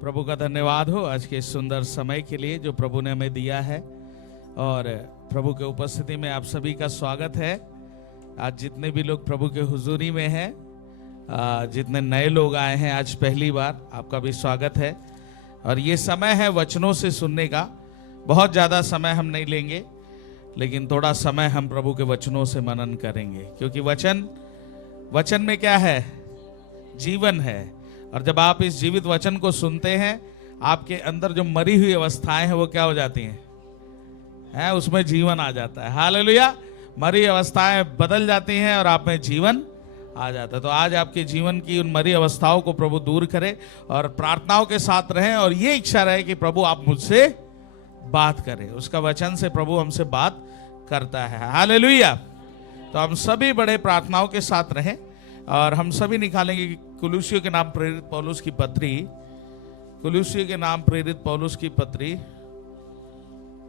प्रभु का धन्यवाद हो आज के इस सुंदर समय के लिए जो प्रभु ने हमें दिया है। और प्रभु के उपस्थिति में आप सभी का स्वागत है। आज जितने भी लोग प्रभु के हुजूरी में हैं, जितने नए लोग आए हैं आज पहली बार, आपका भी स्वागत है। और ये समय है वचनों से सुनने का। बहुत ज़्यादा समय हम नहीं लेंगे, लेकिन थोड़ा समय हम प्रभु के वचनों से मनन करेंगे, क्योंकि वचन में क्या है? जीवन है। और जब आप इस जीवित वचन को सुनते हैं, आपके अंदर जो मरी हुई अवस्थाएं हैं वो क्या हो जाती हैं? उसमें जीवन आ जाता है। हालेलुया। मरी अवस्थाएं बदल जाती हैं और आप में जीवन आ जाता है। तो आज आपके जीवन की उन मरी अवस्थाओं को प्रभु दूर करे और प्रार्थनाओं के साथ रहें, और ये इच्छा रहे कि प्रभु आप मुझसे बात करें। उसका वचन से प्रभु हमसे बात करता है। हालेलुया। तो हम सभी बड़े प्रार्थनाओं के साथ रहें और हम सभी निकालेंगे कि कुलुसियों के नाम प्रेरित पौलुस की पत्री, कुलुसियों के नाम प्रेरित पौलुस की पत्री,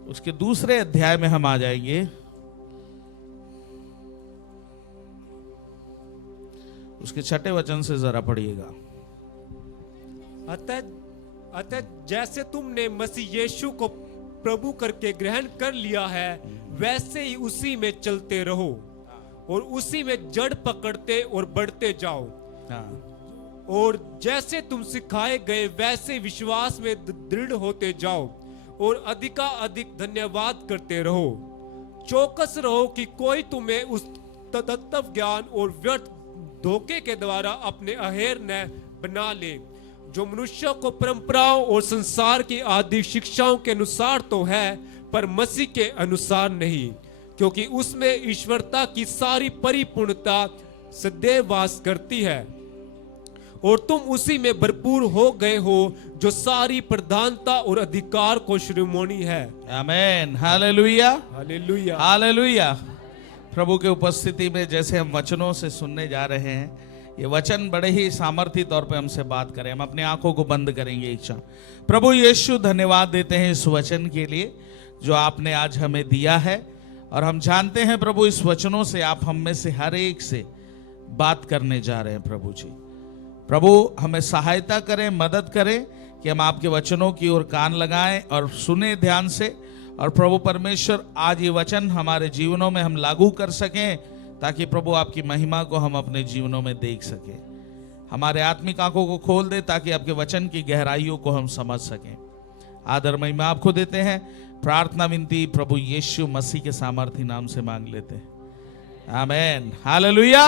उसके दूसरे अध्याय में हम आ जाएंगे। उसके 6 वचन से जरा पढ़िएगा। अतः जैसे तुमने मसीह यीशु को प्रभु करके ग्रहण कर लिया है, वैसे ही उसी में चलते रहो और उसी में जड़ पकड़ते और बढ़ते जाओ। और जैसे तुम सिखाए गए वैसे विश्वास में दृढ़ होते जाओ और अधिकाधिक धन्यवाद करते रहो। चौकस रहो कि कोई तुम्हें उस तत्व ज्ञान और व्यर्थ धोखे के द्वारा अपने अहेर न बना ले, जो मनुष्यों को परंपराओं और संसार की आदि शिक्षाओं के अनुसार तो है, पर मसीह के अनुसार नहीं, क्योंकि उसमें ईश्वरता की सारी परिपूर्णता सदैव वास करती है। और तुम उसी में भरपूर हो गए हो, जो सारी प्रधानता और अधिकार को शिरोमणि है। आमीन। Hallelujah, hallelujah, hallelujah. प्रभु के उपस्थिति में जैसे हम वचनों से सुनने जा रहे हैं, ये वचन बड़े ही सामर्थी तौर पे हमसे बात करें। हम अपनी आंखों को बंद करेंगे एक क्षण। प्रभु यीशु, धन्यवाद देते हैं इस वचन के लिए जो आपने आज हमें दिया है। और हम जानते हैं प्रभु, इस वचनों से आप हम में से हर एक से बात करने जा रहे हैं। प्रभु जी, प्रभु हमें सहायता करें, मदद करें कि हम आपके वचनों की ओर कान लगाएं और सुने ध्यान से। और प्रभु परमेश्वर, आज ये वचन हमारे जीवनों में हम लागू कर सकें, ताकि प्रभु आपकी महिमा को हम अपने जीवनों में देख सकें। हमारे आत्मिक आंखों को खोल दे ताकि आपके वचन की गहराइयों को हम समझ सकें। आदर महिमा आपको देते हैं। प्रार्थना विनती प्रभु यीशु मसीह के सामर्थी नाम से मांग लेते हैं। आमीन। हालेलुया।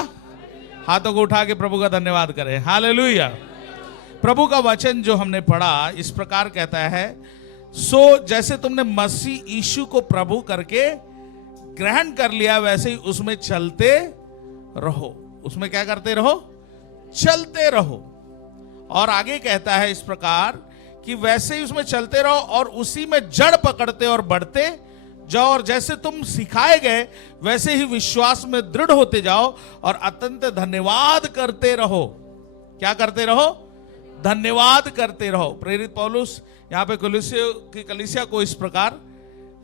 हाथों को उठा के प्रभु का धन्यवाद करें। हालेलुया। प्रभु का वचन जो हमने पढ़ा इस प्रकार कहता है, सो जैसे तुमने मसीह यीशु को प्रभु करके ग्रहण कर लिया, वैसे ही उसमें चलते रहो। उसमें क्या करते रहो? चलते रहो। और आगे कहता है इस प्रकार कि वैसे ही उसमें चलते रहो और उसी में जड़ पकड़ते और बढ़ते जाओ। और जैसे तुम सिखाए गए वैसे ही विश्वास में दृढ़ होते जाओ और अत्यंत धन्यवाद करते रहो। क्या करते रहो? धन्यवाद करते रहो। प्रेरित पौलुस यहाँ पे कुलुसियों की कलीसिया को इस प्रकार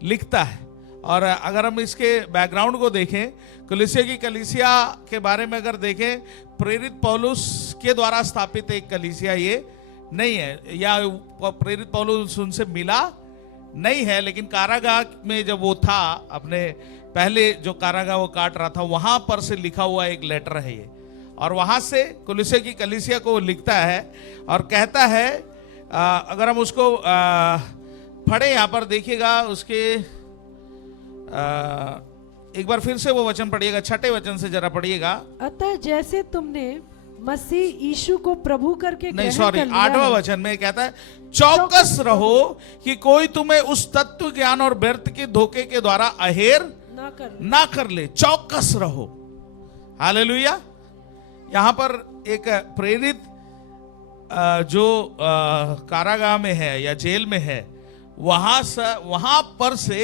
लिखता है। और अगर हम इसके बैकग्राउंड को देखें, कुलुसियों की कलीसिया के बारे में अगर देखें, प्रेरित पौलुस के द्वारा स्थापित एक कलीसिया ये नहीं है, या प्रेरित पौलुस उनसे मिला नहीं है। लेकिन कारागाह में जब वो था, अपने पहले जो कारागाह वो काट रहा था, वहां पर से लिखा हुआ एक लेटर है ये। और वहां से कुलुसियों की कलीसिया को लिखता है और कहता है, अगर हम उसको पढ़े, यहाँ पर देखिएगा उसके एक बार फिर से वो वचन पढ़िएगा, 6 वचन से जरा पढ़िएगा। अतः जैसे तुमने मसीह यीशु को प्रभु करके नहीं, सॉरी, 8वां वचन में कहता है, चौकस रहो कि कोई तुम्हें उस तत्व ज्ञान और व्यर्थ के धोखे के द्वारा अहेर ना कर ले। चौकस रहो। हालेलुया। यहां पर एक प्रेरित जो कारागाह में है या जेल में है, वहां पर से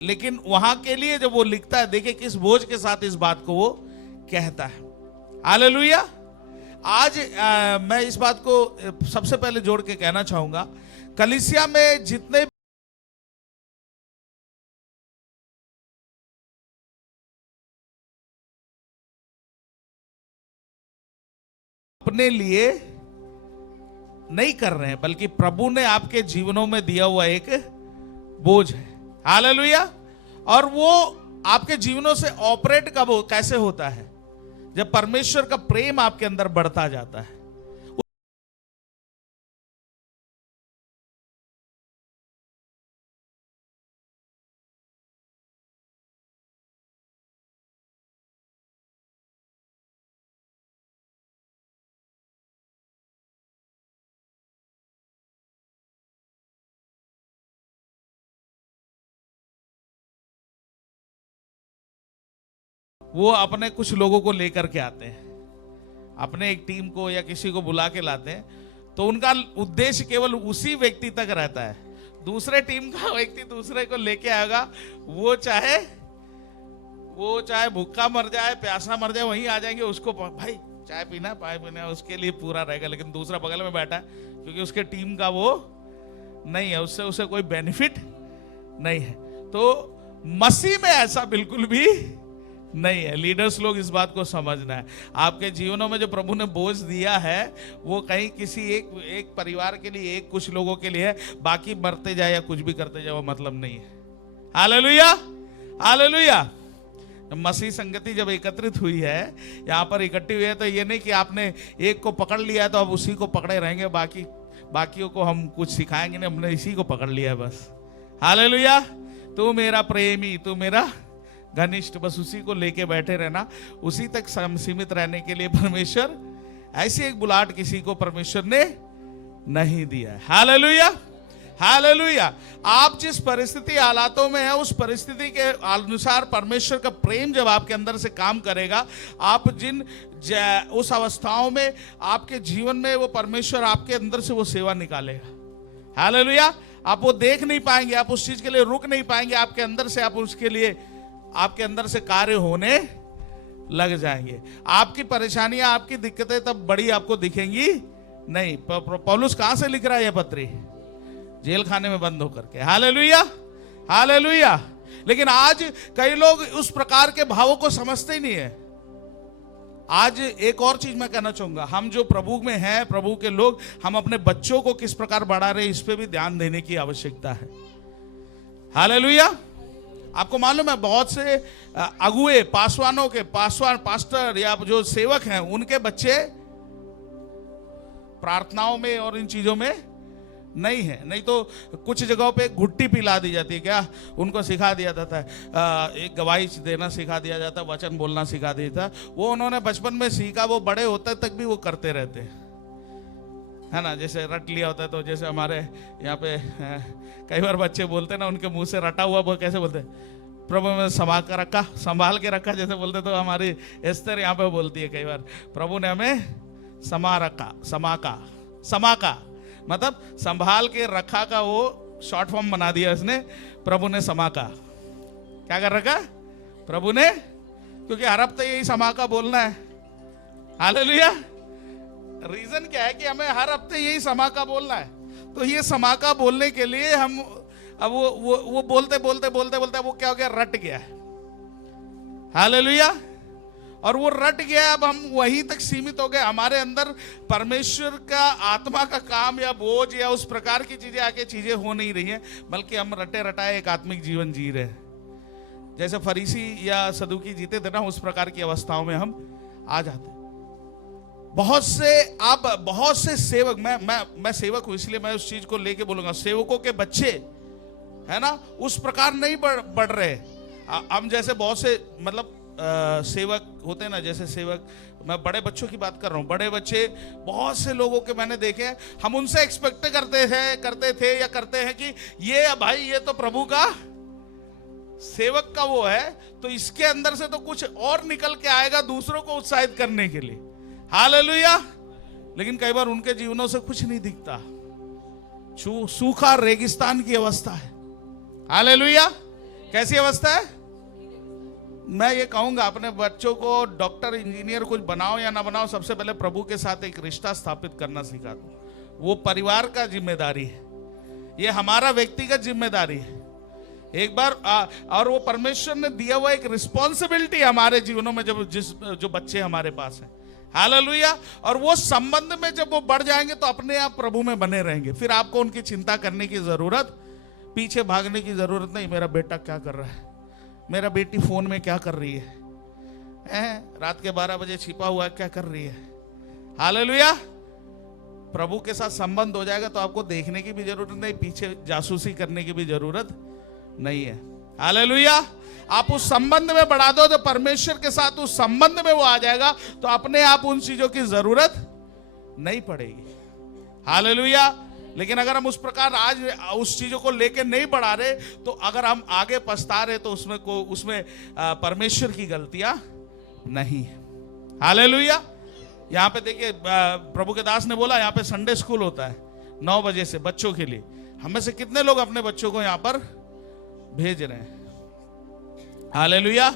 लेकिन वहां के लिए जब वो लिखता है, देखिए किस बोझ के साथ इस बात को वो कहता है। हालेलुया। आज मैं इस बात को सबसे पहले जोड़ के कहना चाहूंगा, कलीसिया में जितने अपने लिए नहीं कर रहे हैं, बल्कि प्रभु ने आपके जीवनों में दिया हुआ एक बोझ है। हालेलुया। और वो आपके जीवनों से ऑपरेट कब कैसे होता है? जब परमेश्वर का प्रेम आपके अंदर बढ़ता जाता है। वो अपने कुछ लोगों को लेकर के आते हैं, अपने एक टीम को या किसी को बुला के लाते हैं, तो उनका उद्देश्य केवल उसी व्यक्ति तक रहता है। दूसरे टीम का व्यक्ति दूसरे को लेके आएगा, वो चाहे भूखा मर जाए, प्यासा मर जाए, वहीं आ जाएंगे। उसको भाई चाय पीना, पानी पीना, उसके लिए पूरा रहेगा। लेकिन दूसरा बगल में बैठा है, क्योंकि उसके टीम का वो नहीं है, उससे उसे कोई बेनिफिट नहीं है। तो मसीह में ऐसा बिल्कुल भी नहीं है। लीडर्स लोग इस बात को समझना है। आपके जीवनों में जो प्रभु ने बोझ दिया है, वो कहीं किसी एक परिवार के लिए, एक कुछ लोगों के लिए है। बाकी मरते जाए या कुछ भी करते जाए, वो मतलब नहीं है। Hallelujah, hallelujah. मसीह संगति जब एकत्रित हुई है, यहाँ पर इकट्ठी हुई है, तो ये नहीं कि आपने एक को पकड़ लिया है तो अब उसी को पकड़े रहेंगे, बाकियों को हम कुछ सिखाएंगे नहीं, हमने इसी को पकड़ लिया है बस। हालेलुया। तू मेरा प्रेमी, तू मेरा घनिष्ठ, बस उसी को लेके बैठे रहना। उसी तक सीमित रहने के लिए परमेश्वर, ऐसी एक बुलाहट किसी को परमेश्वर ने नहीं दिया है। Hallelujah, hallelujah. आप जिस परिस्थिति हालातों में है, उस परिस्थिति के अनुसार परमेश्वर का प्रेम जब आपके अंदर से काम करेगा, आप उस अवस्थाओं में आपके जीवन में वो परमेश्वर आपके अंदर से वो सेवा निकालेगा। हालेलुया। आप वो देख नहीं पाएंगे, आप उस चीज के लिए रुक नहीं पाएंगे, आपके अंदर से आप उसके लिए, आपके अंदर से कार्य होने लग जाएंगे। आपकी परेशानियां, आपकी दिक्कतें तब बड़ी आपको दिखेंगी नहीं। पौलुस कहां से लिख रहा है ये पत्री? जेल खाने में बंद होकर के। Hallelujah, hallelujah. लेकिन आज कई लोग उस प्रकार के भावों को समझते ही नहीं है। आज एक और चीज मैं कहना चाहूंगा, हम जो प्रभु में हैं, प्रभु के लोग, हम अपने बच्चों को किस प्रकार बढ़ा रहे हैं, इस पे भी ध्यान देने की आवश्यकता है। हालेलुया। आपको मालूम है, बहुत से अगुए पासवानों के पास्टर या जो सेवक हैं, उनके बच्चे प्रार्थनाओं में और इन चीजों में नहीं है। नहीं तो कुछ जगहों पे घुट्टी पिला दी जाती है, क्या उनको सिखा दिया जाता है, एक गवाही देना सिखा दिया जाता है, वचन बोलना सिखा दिया जाता है। वो उन्होंने बचपन में सीखा, वो बड़े होते तक भी वो करते रहते हैं, है ना। जैसे रट लिया होता है, तो जैसे हमारे यहाँ पे कई बार बच्चे बोलते हैं ना, उनके मुंह से रटा हुआ वो कैसे बोलते हैं, प्रभु में संभाल के रखा जैसे बोलते। तो हमारी एस्तर यहाँ पे बोलती है कई बार, प्रभु ने हमें समाका मतलब संभाल के रखा का वो शॉर्ट फॉर्म बना दिया उसने, प्रभु ने समाका। क्या कर रखा प्रभु ने? क्योंकि हर हफ्ते यही समाका बोलना है। हालेलुया। रीजन क्या है कि हमें हर हफ्ते यही समाका बोलना है। तो ये समाका बोलने के लिए हम अब वो बोलते वो क्या हो गया, रट गया है। हालेलुया। और वो रट गया, अब हम वहीं तक सीमित हो गए। हमारे अंदर परमेश्वर का आत्मा का काम या बोझ या उस प्रकार की चीजें आके चीजें हो नहीं रही हैं, बल्कि हम रटे रटाए एक आत्मिक जीवन जी रहे हैं। जैसे फरीसी या सदूकी जीते थे ना, उस प्रकार की अवस्थाओं में हम आ जाते। बहुत से सेवक, मैं सेवक हूं इसलिए मैं उस चीज को लेके बोलूंगा, सेवकों के बच्चे है ना, उस प्रकार नहीं बढ़ रहे। हम जैसे बहुत से मतलब सेवक होते हैं ना, जैसे सेवक, मैं बड़े बच्चों की बात कर रहा हूँ। बड़े बच्चे बहुत से लोगों के मैंने देखे हैं, हम उनसे एक्सपेक्ट करते थे या करते हैं कि ये भाई ये तो प्रभु का सेवक का वो है, तो इसके अंदर से तो कुछ और निकल के आएगा दूसरों को उत्साहित करने के लिए। हालेलुया। लेकिन कई बार उनके जीवनों से कुछ नहीं दिखता, सूखा रेगिस्तान की अवस्था है। हालेलुया। कैसी अवस्था है? मैं ये कहूंगा, अपने बच्चों को डॉक्टर इंजीनियर कुछ बनाओ या ना बनाओ, सबसे पहले प्रभु के साथ एक रिश्ता स्थापित करना सिखा दो। वो परिवार का जिम्मेदारी है, ये हमारा व्यक्तिगत जिम्मेदारी है एक बार। और वो परमेश्वर ने दिया हुआ एक रिस्पॉन्सिबिलिटी हमारे जीवनों में, जो बच्चे हमारे पास हैं, हालेलुया। और वो संबंध में जब वो बढ़ जाएंगे तो अपने आप प्रभु में बने रहेंगे, फिर आपको उनकी चिंता करने की जरूरत, पीछे भागने की जरूरत नहीं। मेरा बेटा क्या कर रहा है, मेरा बेटी फोन में क्या कर रही है, रात के 12 बजे छिपा हुआ है क्या कर रही है। हालेलुया। प्रभु के साथ संबंध हो जाएगा तो आपको देखने की भी जरूरत नहीं, पीछे जासूसी करने की भी जरूरत नहीं है। हालेलुया। आप उस संबंध में बढ़ा दो तो परमेश्वर के साथ उस संबंध में वो आ जाएगा, तो अपने आप उन चीजों की जरूरत नहीं पड़ेगी। हालेलुया। लेकिन अगर हम उस प्रकार आज उस चीजों को लेके नहीं बढ़ा रहे, तो अगर हम आगे पछता रहे तो उसमें परमेश्वर की गलतियां नहीं है। हालेलुया। यहाँ पे देखिए प्रभु के दास ने बोला यहाँ पे संडे स्कूल होता है 9 बजे से बच्चों के लिए। हमें से कितने लोग अपने बच्चों को यहाँ पर भेज रहे हैं। हालेलुया।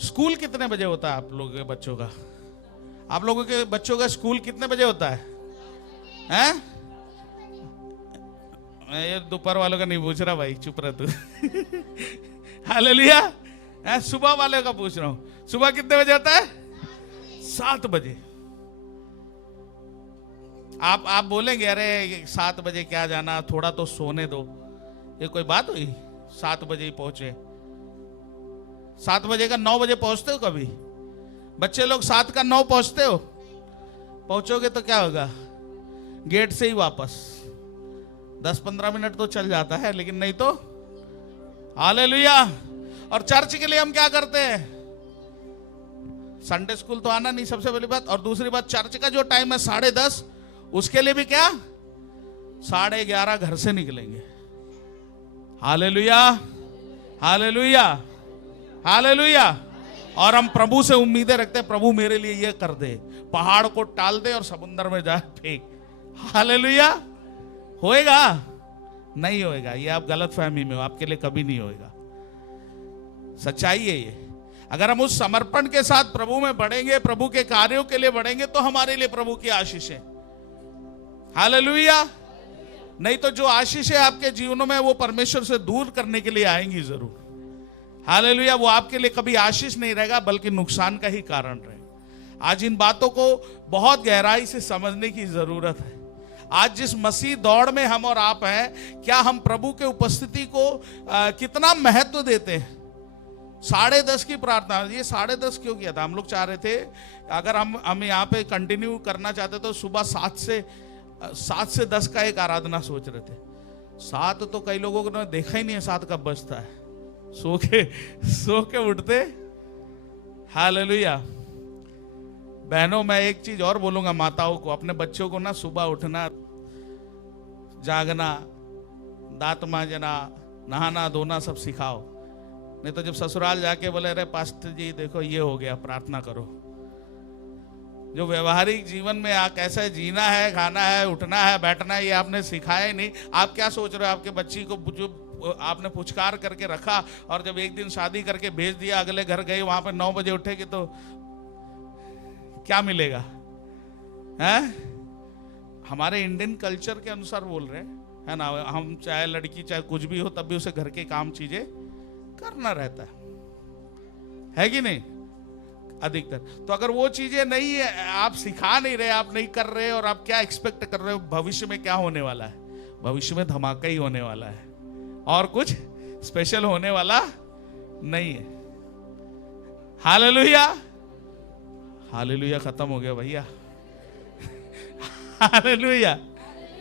स्कूल कितने बजे होता है आप लोगों के बच्चों का? आप लोगों के बच्चों का स्कूल कितने बजे होता है? हैं? ये दोपहर वालों का नहीं पूछ रहा भाई, चुप रह तू। हालेलुया। सुबह वाले का पूछ रहा हूं, सुबह कितने बजे होता है? 7 बजे। आप बोलेंगे अरे 7 बजे क्या जाना, थोड़ा तो सोने दो। ये कोई बात हुई? 7 बजे ही पहुंचे। 7 बजे का 9 बजे पहुंचते हो कभी? बच्चे लोग 7 का 9 पहुंचते हो? पहुंचोगे तो क्या होगा? गेट से ही वापस 10-15 मिनट तो चल जाता है, लेकिन नहीं तो। हालेलुया। और चर्च के लिए हम क्या करते हैं? संडे स्कूल तो आना नहीं, सबसे पहली बात। और दूसरी बात, चर्च का जो टाइम है 10:30, उसके लिए भी क्या 11:30 घर से निकलेंगे। हालेलुया। हालेलुया। हालेलुया। और हम प्रभु से उम्मीदें रखते हैं, प्रभु मेरे लिए ये कर दे, पहाड़ को टाल दे और समुद्र में जाए फेंक। हालेलुया। होएगा? नहीं होएगा। ये आप गलत फहमी में हो, आपके लिए कभी नहीं होएगा। सच्चाई है ये। अगर हम उस समर्पण के साथ प्रभु में बढ़ेंगे, प्रभु के कार्यों के लिए बढ़ेंगे, तो हमारे लिए प्रभु की आशीष है। हालेलुया। नहीं तो जो आशीष है आपके जीवनों में, वो परमेश्वर से दूर करने के लिए आएंगी जरूर। हालेलुया। वो आपके लिए कभी आशीष नहीं रहेगा, बल्कि नुकसान का ही कारण रहेगा। आज इन बातों को बहुत गहराई से समझने की जरूरत है। आज जिस मसीह दौड़ में हम और आप हैं, क्या हम प्रभु के उपस्थिति को कितना महत्व देते हैं? 10:30 की प्रार्थना, ये 10:30 क्यों किया था? हम लोग चाह रहे थे अगर हम यहाँ पे कंटिन्यू करना चाहते तो सुबह 7 से 10 का एक आराधना सोच रहे थे। 7 तो कई लोगों ने देखा ही नहीं है 7 कब बजता है, सो के उठते। हालेलुया। बहनों, मैं एक चीज और बोलूंगा माताओं को, अपने बच्चों को ना सुबह उठना, जागना, दांत मांजना, नहाना धोना सब सिखाओ। नहीं तो जब ससुराल जाके बोले अरे पास्टर जी देखो ये हो गया, प्रार्थना करो। जो व्यवहारिक जीवन में कैसे जीना है, खाना है, उठना है, बैठना है, ये आपने सिखाया ही नहीं। आप क्या सोच रहे हो? आपके बच्ची को जो आपने पुचकार करके रखा और जब एक दिन शादी करके भेज दिया, अगले घर गए, वहां पे 9 बजे उठेगी तो क्या मिलेगा? हैं? हमारे इंडियन कल्चर के अनुसार बोल रहे हैं, है ना। हम चाहे लड़की चाहे कुछ भी हो, तब भी उसे घर के काम चीजें करना रहता है कि नहीं? अधिकतर तो अगर वो चीजें नहीं है, आप सिखा नहीं रहे, आप नहीं कर रहे, और आप क्या एक्सपेक्ट कर रहे हो? भविष्य में क्या होने वाला है? भविष्य में धमाका ही होने वाला है, और कुछ स्पेशल होने वाला नहीं है। हालेलुया। हालेलुया। खत्म हो गया भैया। हालेलुया।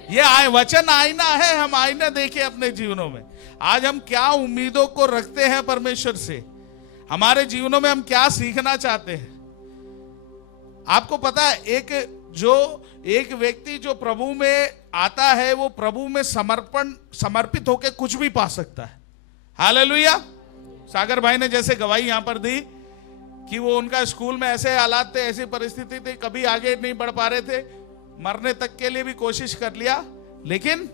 ये वचन आईना है, हम आईना देखें अपने जीवनों में। आज हम क्या उम्मीदों को रखते हैं परमेश्वर से, हमारे जीवनों में हम क्या सीखना चाहते हैं। आपको पता है, एक व्यक्ति जो प्रभु में आता है, वो प्रभु में समर्पित होकर कुछ भी पा सकता है। हालेलुया। सागर भाई ने जैसे गवाही यहां पर दी कि वो उनका स्कूल में ऐसे हालात थे, ऐसी परिस्थिति थी, कभी आगे नहीं बढ़ पा रहे थे, मरने तक के लिए भी कोशिश कर लिया, लेकिन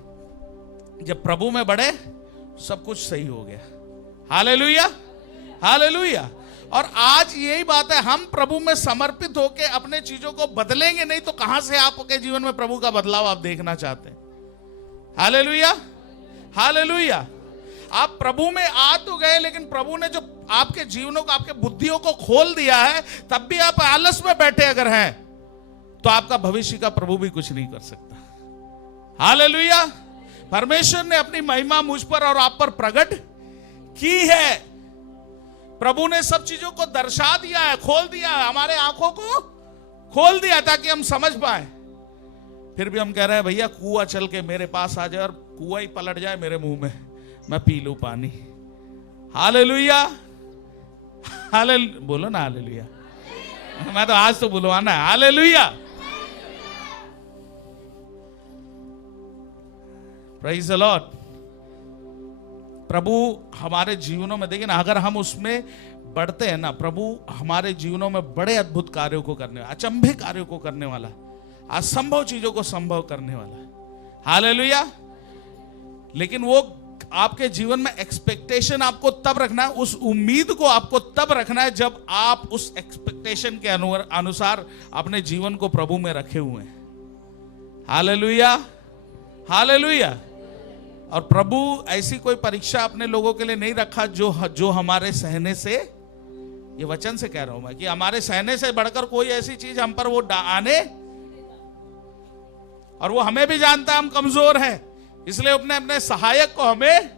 जब प्रभु में बढ़े सब कुछ सही हो गया। हालेलुया। हालेलुया। और आज यही बात है, हम प्रभु में समर्पित होकर अपने चीजों को बदलेंगे नहीं तो कहां से आपके जीवन में प्रभु का बदलाव आप देखना चाहते हैं? हालेलुया। हालेलुया। आप प्रभु में आ तो गए, लेकिन प्रभु ने जो आपके जीवनों को, आपके बुद्धियों को खोल दिया है, तब भी आप आलस में बैठे अगर हैं, तो आपका भविष्य का प्रभु भी कुछ नहीं कर सकता। हालेलुया। परमेश्वर ने अपनी महिमा मुझ पर और आप पर प्रकट की है। प्रभु ने सब चीजों को दर्शा दिया है, खोल दिया है, हमारे आंखों को खोल दिया ताकि हम समझ पाए। फिर भी हम कह रहे हैं भैया कुआं चल के मेरे पास आ जाए और कुआं ही पलट जाए मेरे मुंह में, मैं पी लूं पानी। हालेलुया। बोलो ना हालेलुया। मैं तो आज तो बुलवाना है। हालेलुया। Praise the Lord. प्रभु हमारे जीवनों में, देखिए ना, अगर हम उसमें बढ़ते हैं ना, प्रभु हमारे जीवनों में बड़े अद्भुत कार्यों को करने वाला, अचंभे कार्यों को करने वाला, असंभव चीजों को संभव करने वाला। हालेलुया। लेकिन वो आपके जीवन में एक्सपेक्टेशन आपको तब रखना है, उस उम्मीद को आपको तब रखना है जब आप उस एक्सपेक्टेशन के अनुसार अपने जीवन को प्रभु में रखे हुए हैं। हालेलुया। हालेलुया। और प्रभु ऐसी कोई परीक्षा अपने लोगों के लिए नहीं रखा जो हमारे सहने से, ये वचन से कह रहा हूं मैं, कि हमारे सहने से बढ़कर कोई ऐसी चीज हम पर वो आने, और वो हमें भी जानता है हम कमजोर हैं, इसलिए अपने अपने सहायक को हमें,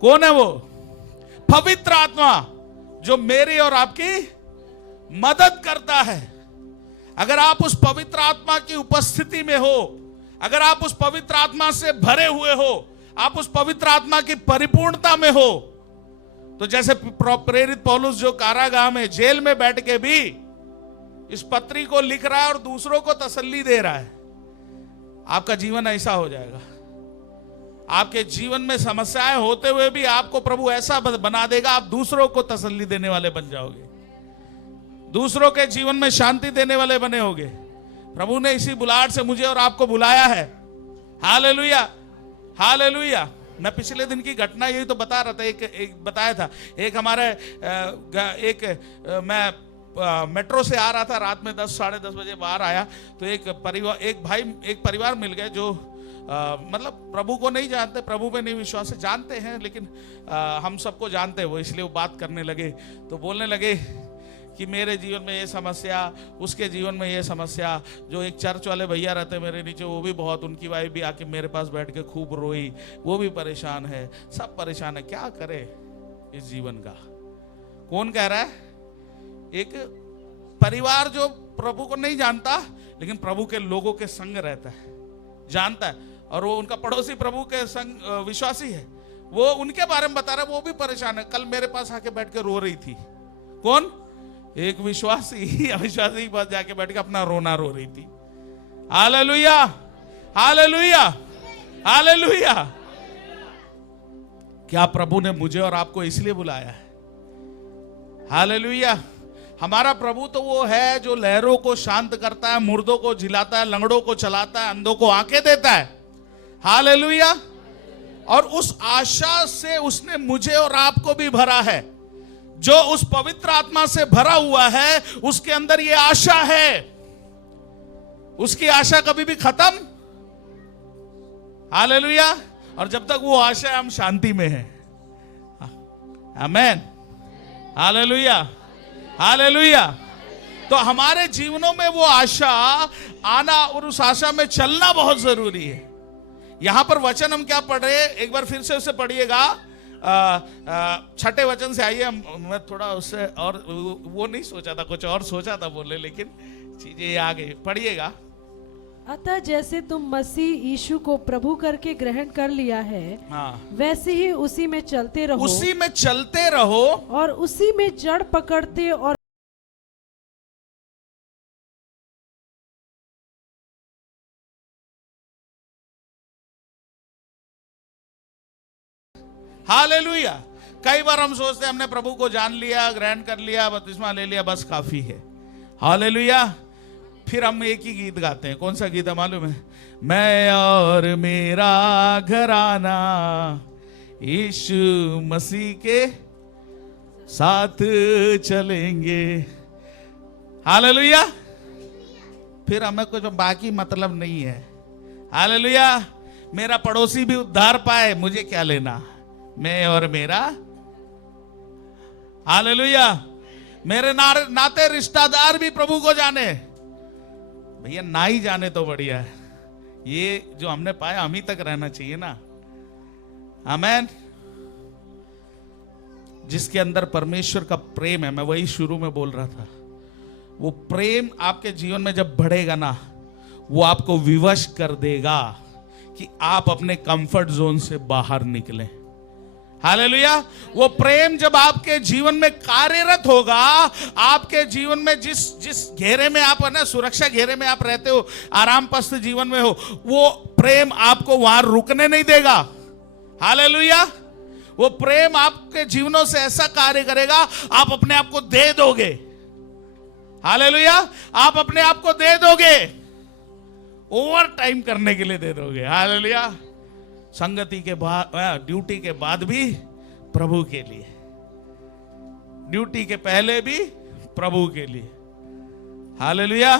कौन है वो? पवित्र आत्मा, जो मेरी और आपकी मदद करता है। अगर आप उस पवित्र आत्मा की उपस्थिति में हो, अगर आप उस पवित्र आत्मा से भरे हुए हो, आप उस पवित्र आत्मा की परिपूर्णता में हो, तो जैसे प्रेरित पौलुस जो कारागाह में, जेल में बैठ के भी इस पत्री को लिख रहा है और दूसरों को तसल्ली दे रहा है, आपका जीवन ऐसा हो जाएगा। आपके जीवन में समस्याएं होते हुए भी आपको प्रभु ऐसा बना देगा, आप दूसरों को तसल्ली देने वाले बन जाओगे, दूसरों के जीवन में शांति देने वाले बने होगे। प्रभु ने इसी बुलाहट से मुझे और आपको बुलाया है। हालेलुया। हालेलुया। मैं पिछले दिन की घटना यही तो बता रहा था, एक बताया था, एक हमारे मैं मेट्रो से आ रहा था, रात में 10 साढ़े 10 बजे बाहर आया, तो एक परिवार मिल गए जो मतलब प्रभु को नहीं जानते, प्रभु पे नहीं विश्वास है, जानते हैं लेकिन हम सबको जानते हैं वो, इसलिए वो बात करने लगे। तो बोलने लगे कि मेरे जीवन में ये समस्या, उसके जीवन में ये समस्या। जो एक चर्च वाले भैया रहते मेरे नीचे, वो भी बहुत, उनकी वाइफ भी आके मेरे पास बैठ के खूब रोई, वो भी परेशान है, सब परेशान है। क्या करे इस जीवन का? कौन कह रहा है? एक परिवार जो प्रभु को नहीं जानता लेकिन प्रभु के लोगों के संग रहता है, जानता है, और वो उनका पड़ोसी प्रभु के संग विश्वासी है, वो उनके बारे में बता रहा है, वो भी परेशान है। कल मेरे पास आके बैठ के रो रही थी। कौन? एक विश्वासी, अविश्वासी के पास जाके बैठ के अपना रोना रो रही थी। हालेलुया। हालेलुया। हालेलुया। क्या प्रभु ने मुझे और आपको इसलिए बुलाया है? हालेलुया। हमारा प्रभु तो वो है जो लहरों को शांत करता है, मुर्दों को जिलाता है, लंगड़ों को चलाता है, अंधों को आंखें देता है। हालेलुया। और उस आशा से उसने मुझे और आपको भी भरा है। जो उस पवित्र आत्मा से भरा हुआ है, उसके अंदर ये आशा है, उसकी आशा कभी भी खत्म। हालेलुया। और जब तक वो आशा है, हम शांति में हैं। आमेन। हालेलुया। हालेलुया। तो हमारे जीवनों में वो आशा आना और उस आशा में चलना बहुत जरूरी है। यहां पर वचन हम क्या पढ़ रहे हैं, एक बार फिर से उसे पढ़िएगा। 6ठे वचन से आइए। मैं थोड़ा उससे और वो नहीं सोचा था, कुछ और सोचा था बोले, लेकिन चीजें आ गई। पढ़िएगा। अतः जैसे तुम मसीह यीशु को प्रभु करके ग्रहण कर लिया है, वैसे ही उसी में चलते रहो, उसी में चलते रहो, और उसी में जड़ पकड़ते और हालेलुया। कई बार हम सोचते हैं हमने प्रभु को जान लिया, ग्रहण कर लिया, बपतिस्मा ले लिया, बस काफी है। हालेलुया। फिर हम एक ही गीत गाते हैं। कौन सा गीत है मालूम है? मैं और मेरा घराना यीशु मसीह के साथ चलेंगे। हालेलुया। फिर हमें कुछ बाकी मतलब नहीं है। हालेलुया। मेरा पड़ोसी भी उद्धार पाए, मुझे क्या लेना? मैं और मेरा, हालेलुया, मेरे नाते रिश्तेदार भी प्रभु को जाने। भैया ना ही जाने तो बढ़िया है, ये जो हमने पाया हम ही तक रहना चाहिए ना। आमेन। जिसके अंदर परमेश्वर का प्रेम है, मैं वही शुरू में बोल रहा था, वो प्रेम आपके जीवन में जब बढ़ेगा ना, वो आपको विवश कर देगा कि आप अपने कंफर्ट जोन से बाहर निकलें। हालेलुया। वो प्रेम जब आपके जीवन में कार्यरत होगा, आपके जीवन में जिस घेरे में आप है ना, सुरक्षा घेरे में आप रहते हो, आराम पस्त जीवन में हो, वो प्रेम आपको वहां रुकने नहीं देगा। हालेलुया। वो प्रेम आपके जीवनों से ऐसा कार्य करेगा, आप अपने आप को दे दोगे। हालेलुया। आप अपने आप को दे दोगे, ओवर टाइम करने के लिए दे दोगे। हालेलुया। संगति के बाद, ड्यूटी के बाद भी प्रभु के लिए, ड्यूटी के पहले भी प्रभु के लिए। हालेलुया।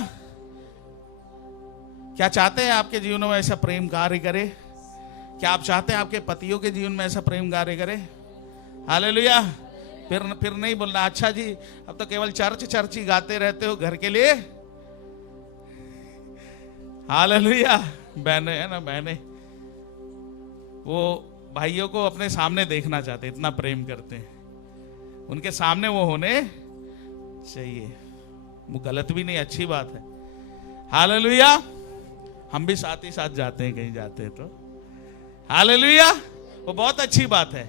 क्या चाहते हैं आपके जीवनों में ऐसा प्रेम कार्य करे? क्या आप चाहते हैं आपके पतियों के जीवन में ऐसा प्रेम कार्य करे? हालेलुया। फिर नहीं बोलना अच्छा जी अब तो केवल चर्च ही गाते रहते हो घर के लिए। हालेलुया। बहने है ना, बहने वो भाइयों को अपने सामने देखना चाहते, इतना प्रेम करते हैं, उनके सामने वो होने चाहिए। वो गलत भी नहीं, अच्छी बात है। हालेलुया। हम भी साथ ही साथ जाते हैं, कहीं जाते हैं तो हालेलुया, वो बहुत अच्छी बात है।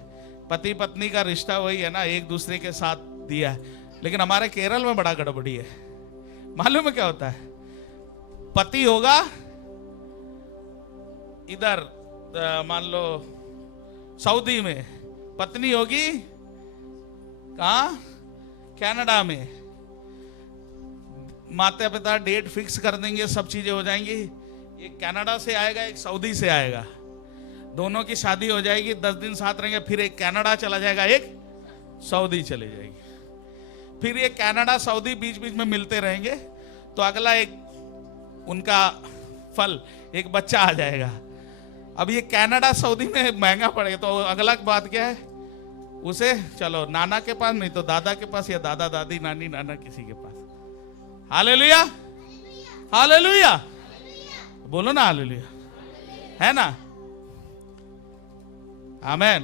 पति पत्नी का रिश्ता वही है ना, एक दूसरे के साथ दिया है। लेकिन हमारे केरल में बड़ा गड़बड़ी है। मालूम है क्या होता है? पति होगा इधर, मान लो सऊदी में, पत्नी होगी कहां? कनाडा में। माता पिता डेट फिक्स कर देंगे, सब चीजें हो जाएंगी। एक कनाडा से आएगा, एक सऊदी से आएगा, दोनों की शादी हो जाएगी, 10 दिन साथ रहेंगे, फिर एक कनाडा चला जाएगा, एक सऊदी चली जाएगी, फिर ये कनाडा सऊदी बीच बीच में मिलते रहेंगे, तो अगला एक उनका फल, एक बच्चा आ जाएगा। अब ये कनाडा सऊदी में महंगा पड़ेगा, तो अगला बात क्या है? उसे चलो नाना के पास, नहीं तो दादा के पास, या दादा दादी नानी नाना किसी के पास। हालेलुया। हालेलुया। बोलो ना हालेलुया, है ना? आमेन।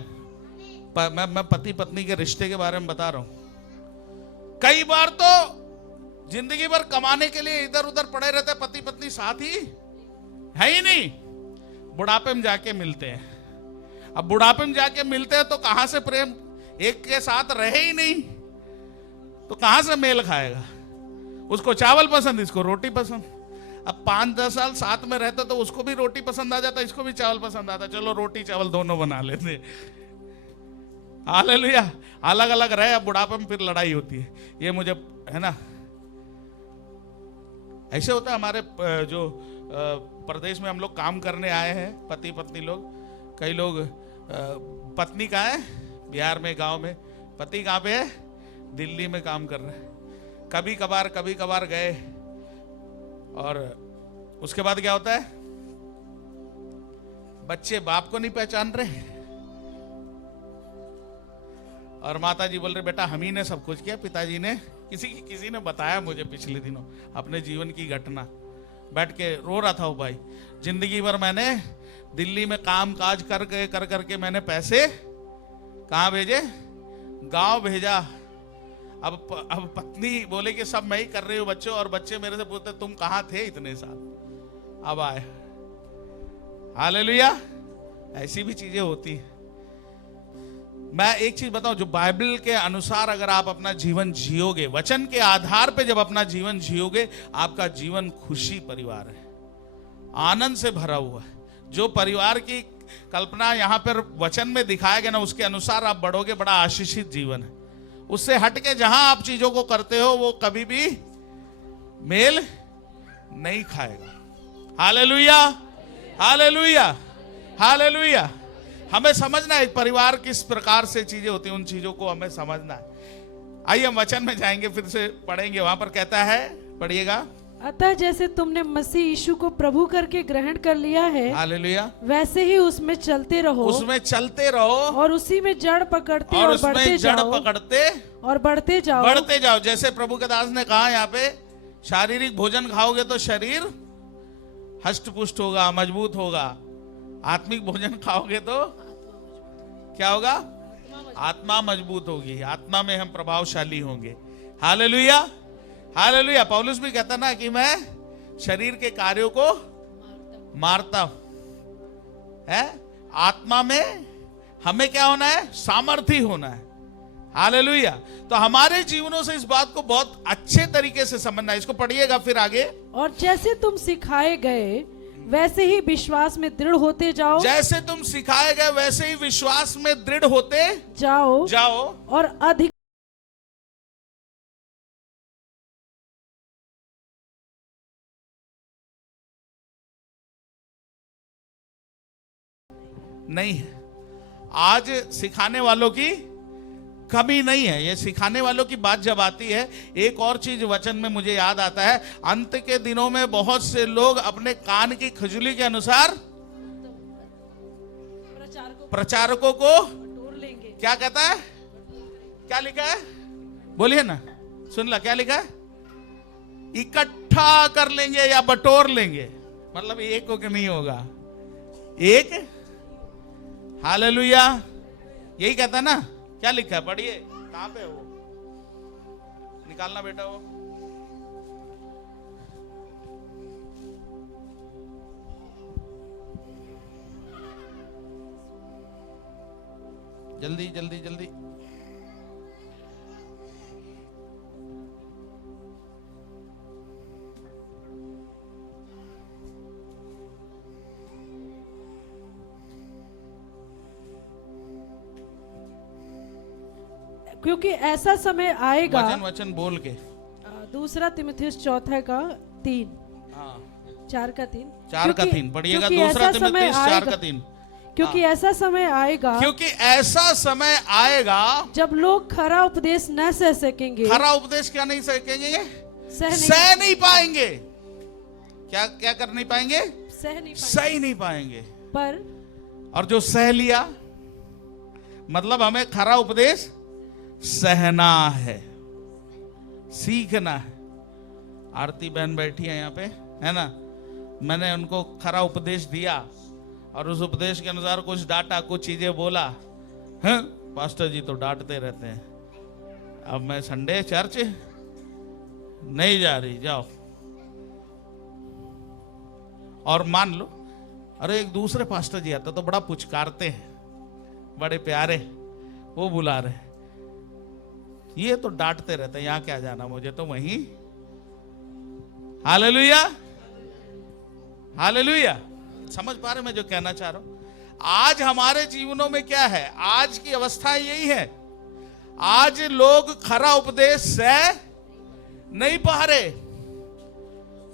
मैं पति पत्नी के रिश्ते के बारे में बता रहा हूं। कई बार तो जिंदगी भर कमाने के लिए इधर उधर पड़े रहते, पति पत्नी साथ ही है ही नहीं, बुढ़ापे में जाके मिलते हैं। अब बुढ़ापे में जाके मिलते हैं तो कहां से प्रेम, एक के साथ रहे ही नहीं तो कहां से मेल खाएगा? उसको चावल पसंद, इसको रोटी पसंद। अब 5-10 साल साथ में रहते तो उसको भी रोटी पसंद आ जाता, इसको भी चावल पसंद आता, चलो रोटी चावल दोनों बना लेते। हालेलुया। अलग अलग रहे, अब बुढ़ापे में फिर लड़ाई होती है, ये मुझे है ना। ऐसे होता है हमारे जो प्रदेश में हम लोग काम करने आए हैं, पति पत्नी लोग, कई लोग पत्नी कहाँ है? बिहार में गांव में, पति कहाँ पे है? दिल्ली में काम कर रहे हैं। कभी कभार गए, और उसके बाद क्या होता है? बच्चे बाप को नहीं पहचान रहे, और माता जी बोल रहे बेटा हम ही ने सब कुछ किया, पिताजी ने, किसी ने बताया मुझे पिछले दिनों अपने जीवन की घटना, बैठ के रो रहा था वो भाई। जिंदगी भर मैंने दिल्ली में काम काज कर करके मैंने पैसे कहाँ भेजे? गांव भेजा। अब पत्नी बोले कि सब मैं ही कर रही हूँ बच्चों, और बच्चे मेरे से पूछते तुम कहाँ थे इतने साल, अब आए। हालेलुया। ऐसी भी चीजें होती हैं। मैं एक चीज बताऊं, जो बाइबल के अनुसार अगर आप अपना जीवन जियोगे, वचन के आधार पे जब अपना जीवन जियोगे, आपका जीवन खुशी परिवार है, आनंद से भरा हुआ है। जो परिवार की कल्पना यहाँ पर वचन में दिखाया गया ना, उसके अनुसार आप बढ़ोगे, बड़ा आशीषित जीवन है। उससे हटके जहां आप चीजों को करते हो वो कभी भी मेल नहीं खाएगा। हालेलुया। हालेलुया। हालेलुया। हमें समझना है परिवार किस प्रकार से चीजें होती हैं, उन चीजों को हमें समझना है। आइए हम वचन में जाएंगे, फिर से पढ़ेंगे। वहां पर कहता है, पढ़िएगा, अतः जैसे तुमने मसीह यीशु को प्रभु करके ग्रहण कर लिया है, हालेलुया, वैसे ही उसमें चलते रहो उसमें चलते रहो और उसी में जड़ पकड़ते और और उसमें बढ़ते जड़ जाओ पकड़ते और बढ़ते जाओ। बढ़ते जाओ। जैसे प्रभु के दास ने कहा यहाँ पे, शारीरिक भोजन खाओगे तो शरीर हष्ट पुष्ट होगा, मजबूत होगा। आत्मिक भोजन खाओगे तो क्या होगा? आत्मा मजबूत होगी, आत्मा में हम प्रभावशाली होंगे। Hallelujah, hallelujah. पौलुस भी कहता ना कि मैं शरीर के कार्यों को मारता हूं, है? आत्मा में हमें क्या होना है? सामर्थी होना है। हालेलुया। तो हमारे जीवनों से इस बात को बहुत अच्छे तरीके से समझना है। इसको पढ़िएगा फिर आगे। और जैसे तुम सिखाए गए वैसे ही विश्वास में दृढ़ होते जाओ। जैसे तुम सिखाए गए वैसे ही विश्वास में दृढ़ होते जाओ और अधिक नहीं है। आज सिखाने वालों की कमी नहीं है। ये सिखाने वालों की बात जब आती है, एक और चीज वचन में मुझे याद आता है, अंत के दिनों में बहुत से लोग अपने कान की खुजली के अनुसार प्रचारकों को क्या कहता है? क्या लिखा है? बोलिए ना, सुन ला, क्या लिखा है? इकट्ठा कर लेंगे या बटोर लेंगे। मतलब एक को नहीं होगा, एक। हालेलुया, यही कहता है ना। क्या लिखा है? पढ़िए, कहां पे है वो? निकालना बेटा वो। जल्दी जल्दी जल्दी। क्योंकि ऐसा समय आएगा। वचन बोल के। दूसरा तीमुथियुस 4:3। हाँ, 4:3। 4:3 पढ़िएगा। दूसरा तीमुथियुस 4:3। क्योंकि ऐसा समय आएगा, क्योंकि ऐसा समय आएगा जब लोग खरा उपदेश न सह सकेंगे। खरा उपदेश क्या नहीं सकेंगे? सह नहीं पाएंगे। क्या क्या कर नहीं पाएंगे? सह नहीं पाएंगे। पर और जो सह लिया, मतलब हमें खरा उपदेश सहना है, सीखना है। आरती बहन बैठी है यहाँ पे, है ना? मैंने उनको खरा उपदेश दिया और उस उपदेश के अनुसार कुछ डांटा, कुछ चीजें बोला। हैं? पास्टर जी तो डांटते रहते हैं। अब मैं संडे चर्च नहीं जा रही, जाओ। और मान लो, अरे एक दूसरे पास्टर जी आता तो बड़ा पुचकारते हैं, बड़े प्यारे, वो बुला रहे। ये तो डांटते रहते हैं, यहां क्या जाना, मुझे तो वहीं। Hallelujah, hallelujah. समझ पा रहे मैं जो कहना चाह रहा हूं? आज हमारे जीवनों में क्या है? आज की अवस्था यही है। आज लोग खरा उपदेश से नहीं पा रहे।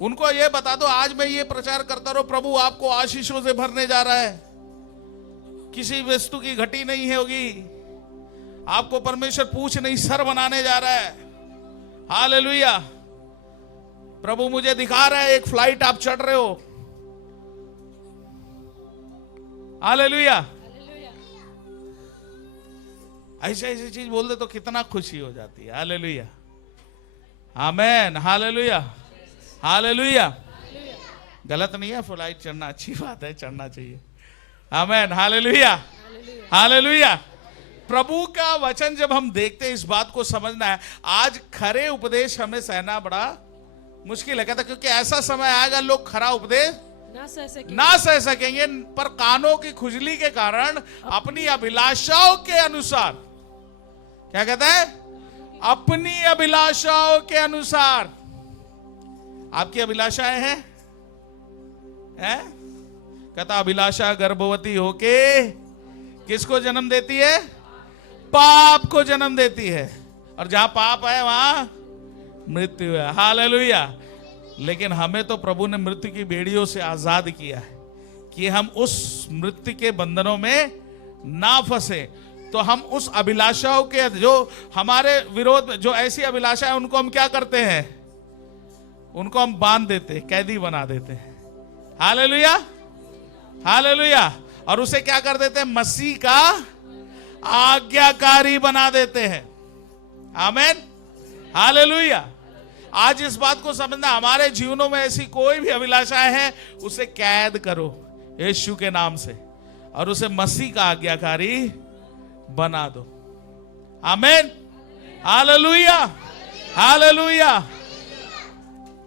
उनको ये बता दो, आज मैं ये प्रचार करता रहो, प्रभु आपको आशीषों से भरने जा रहा है, किसी वस्तु की घटी नहीं होगी, आपको परमेश्वर पूछ नहीं सर बनाने जा रहा है। हालेलुया। प्रभु मुझे दिखा रहा है, एक फ्लाइट आप चढ़ रहे हो। हालेलुया। ऐसे ऐसी चीज बोल दे तो कितना खुशी हो जाती है। हालेलुया, आमेन, हालेलुया, हालेलुया। गलत नहीं है, फ्लाइट चढ़ना अच्छी बात है, चढ़ना चाहिए। आमेन, हालेलुया, हालेलुया। प्रभु का वचन जब हम देखते हैं, इस बात को समझना है। आज खरे उपदेश हमें सहना बड़ा मुश्किल है, कहता, क्योंकि ऐसा समय आएगा लोग खरा उपदेश ना सह सकेंगे, पर कानों की खुजली के कारण अपनी अभिलाषाओं के अनुसार, क्या कहता है? अपनी अभिलाषाओं के अनुसार। आपकी अभिलाषाएं हैं? कहता अभिलाषा गर्भवती होके किसको जन्म देती है? पाप को जन्म देती है, और जहां पाप है वहां मृत्यु है। हालेलुया। लेकिन हमें तो प्रभु ने मृत्यु की बेड़ियों से आजाद किया है कि हम उस मृत्यु के बंधनों में ना फंसे। तो हम उस अभिलाषाओं के, जो हमारे विरोध, जो ऐसी अभिलाषा है, उनको हम क्या करते हैं? उनको हम बांध देते, कैदी बना देते हैं। Hallelujah, hallelujah. और उसे क्या कर देते हैं? मसीह का आज्ञाकारी बना देते हैं। आमीन, हालेलुया। आज इस बात को समझना, हमारे जीवनों में ऐसी कोई भी अभिलाषाएं हैं, उसे कैद करो यीशु के नाम से और उसे मसीह का आज्ञाकारी बना दो। आमीन, हालेलुया, हालेलुया।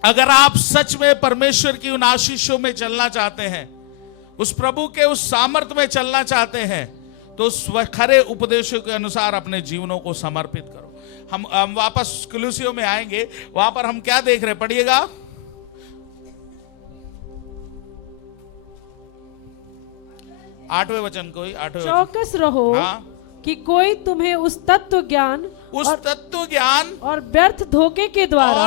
अगर आप सच में परमेश्वर की उन आशीषों में चलना चाहते हैं, उस प्रभु के उस सामर्थ्य में चलना चाहते हैं, तो उस खरे उपदेशों के अनुसार अपने जीवनों को समर्पित करो। हम वापस कुलुसियों में आएंगे, वहां पर हम क्या देख रहे हैं? पढ़िएगा, 8वें वचन को ही, 8वें वचन। चौकस रहो कि कोई तुम्हें उस तत्व ज्ञान और व्यर्थ धोखे के द्वारा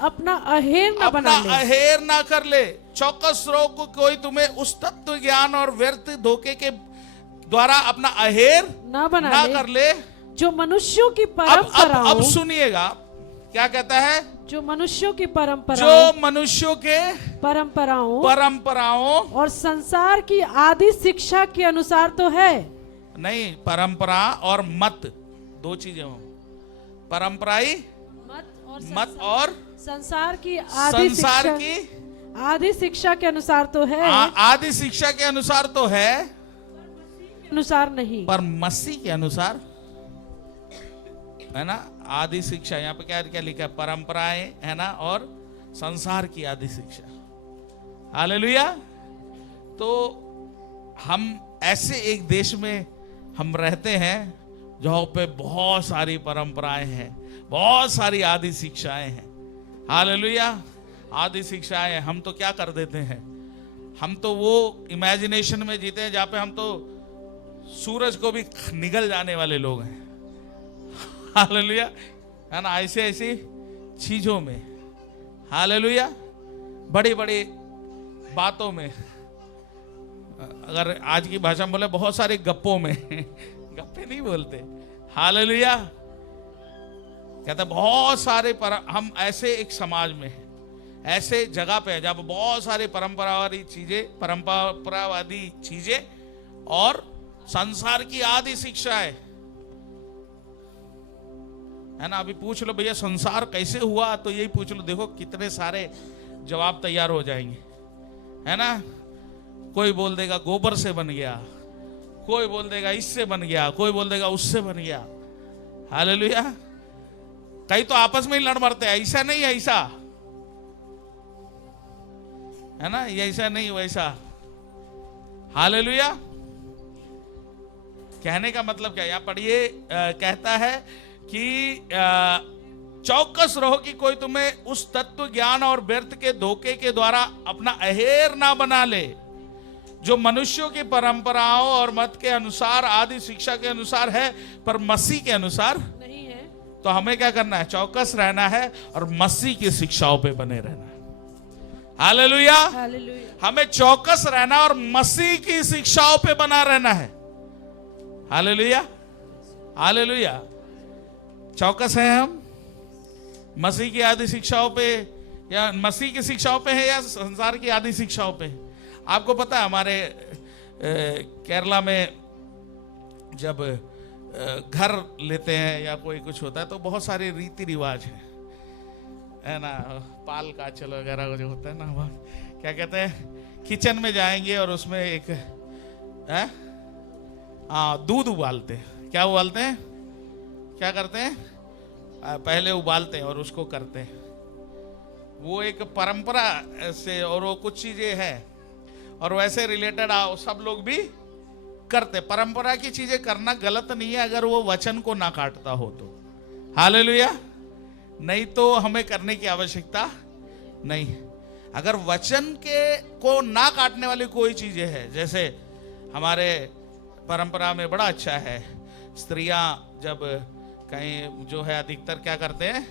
अपना अहेर न कर ले। चौकस रहो को कोई तुम्हें उस तत्व ज्ञान और व्यर्थ धोखे के द्वारा अपना अहेर न कर ले, जो मनुष्यों की परंपराओं। अब सुनिएगा क्या कहता है? जो मनुष्यों की परंपराओं और संसार की आदि शिक्षा के अनुसार तो है नहीं। परंपरा और मत दो चीजें हो। परंपराई मत और संसार की आदि शिक्षा के अनुसार तो है। आदि शिक्षा के अनुसार तो है, अनुसार नहीं, पर मसीह के अनुसार है ना। आदि शिक्षा, यहाँ पे क्या क्या लिखा है? परंपराएं है ना, और संसार की आदि शिक्षा। हालेलुया। तो हम ऐसे एक देश में हम रहते हैं जहाँ पे बहुत सारी परंपराएं हैं, बहुत सारी आदि शिक्षाएं हैं। हालेलुया, आदि शिक्षाएं। हम तो क्या कर देते हैं? हम तो वो इमेजिनेशन में जीते हैं जहाँ पे हम तो सूरज को भी निगल जाने वाले लोग हैं। हालेलुया, है ना, ऐसे ऐसी चीजों में। हालेलुया, बड़ी बड़ी बातों में, अगर आज की भाषा में बोले बहुत सारे गप्पों में गप्पे नहीं बोलते। हालेलुया, कहते बहुत सारे हम ऐसे एक समाज में ऐसे जगह पे है जहाँ बहुत सारे परंपरावादी चीजें और संसार की आदि शिक्षाएं है ना। अभी पूछ लो भैया संसार कैसे हुआ, तो यही पूछ लो, देखो कितने सारे जवाब तैयार हो जाएंगे, है ना। कोई बोल देगा गोबर से बन गया, कोई बोल देगा इससे बन गया, कोई बोल देगा उससे बन गया। हालेलुया। कई तो आपस में ही लड़ मरते हैं, ऐसा नहीं ऐसा, है ना, ये ऐसा नहीं वैसा। हालेलुया। कहने का मतलब क्या? यहाँ पढ़िए, कहता है कि चौकस रहो कि कोई तुम्हें उस तत्व ज्ञान और व्यर्थ के धोखे के द्वारा अपना अहेर ना बना ले, जो मनुष्यों की परंपराओं और मत के अनुसार आदि शिक्षा के अनुसार है, पर मसीह के अनुसार नहीं है। तो हमें क्या करना है? चौकस रहना है और मसीह की शिक्षाओं पे बने रहना है। हालेलुया। हमें चौकस रहना और मसीह की शिक्षाओं पे बना रहना है। Hallelujah, hallelujah. चौकस है हम मसीह की आदि शिक्षाओं पे, या मसीह की शिक्षाओं पे है, या संसार की आदि शिक्षाओं पे? आपको पता है हमारे केरला में जब घर लेते हैं या कोई कुछ होता है तो बहुत सारे रीति रिवाज है ना। पाल काचल वगैरह जो होता है ना, क्या कहते हैं, किचन में जाएंगे और उसमें एक दूध उबालते हैं। क्या उबालते हैं? क्या करते हैं? पहले उबालते हैं और उसको करते हैं। वो एक परंपरा से, और वो कुछ चीजें हैं और वैसे रिलेटेड सब लोग भी करते। परंपरा की चीजें करना गलत नहीं है अगर वो वचन को ना काटता हो तो। हालेलुया। नहीं तो हमें करने की आवश्यकता नहीं है। अगर वचन के को ना काटने वाली कोई चीजें है, जैसे हमारे परंपरा में बड़ा अच्छा है, स्त्रियां जब कहीं जो है अधिकतर क्या करते हैं?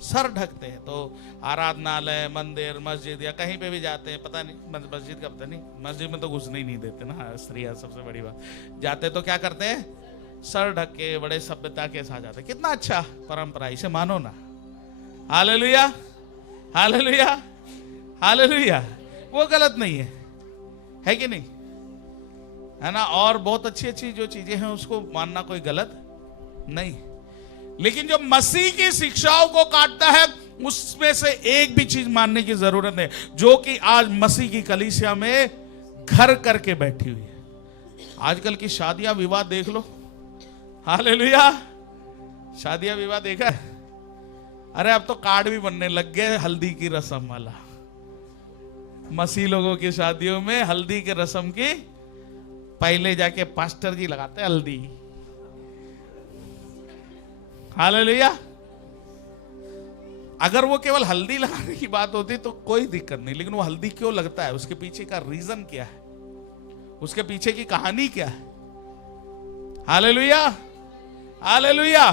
सर ढकते हैं। तो आराधनालय, मंदिर, मस्जिद या कहीं पे भी जाते हैं, पता नहीं मस्जिद का पता नहीं, मस्जिद में तो घुसने ही नहीं देते ना स्त्रियां, सबसे बड़ी बात। जाते तो क्या करते हैं? सर ढक के बड़े सभ्यता के साथ जाते। कितना अच्छा परंपरा, इसे मानो ना। हालेलुया। Hallelujah, hallelujah. वो गलत नहीं है कि नहीं? है ना? और बहुत अच्छी अच्छी जो चीजें हैं उसको मानना कोई गलत नहीं, लेकिन जो मसीह की शिक्षाओं को काटता है उसमें से एक भी चीज मानने की जरूरत है, जो कि आज मसीह की कलीसिया में घर करके बैठी हुई है। आजकल की शादियां विवाह देख लो, हालेलुया। शादियां विवाह देखा है? अरे अब तो कार्ड भी बनने लग गए हल्दी की रस्म वाला। मसीह लोगों की शादियों में हल्दी की रस्म की पहले जाके पास्टर जी लगाते हैं हल्दी। हालेलुया। अगर वो केवल हल्दी लगाने की बात होती तो कोई दिक्कत नहीं, लेकिन वो हल्दी क्यों लगता है, उसके पीछे का रीजन क्या है, उसके पीछे की कहानी क्या है? Hallelujah, hallelujah.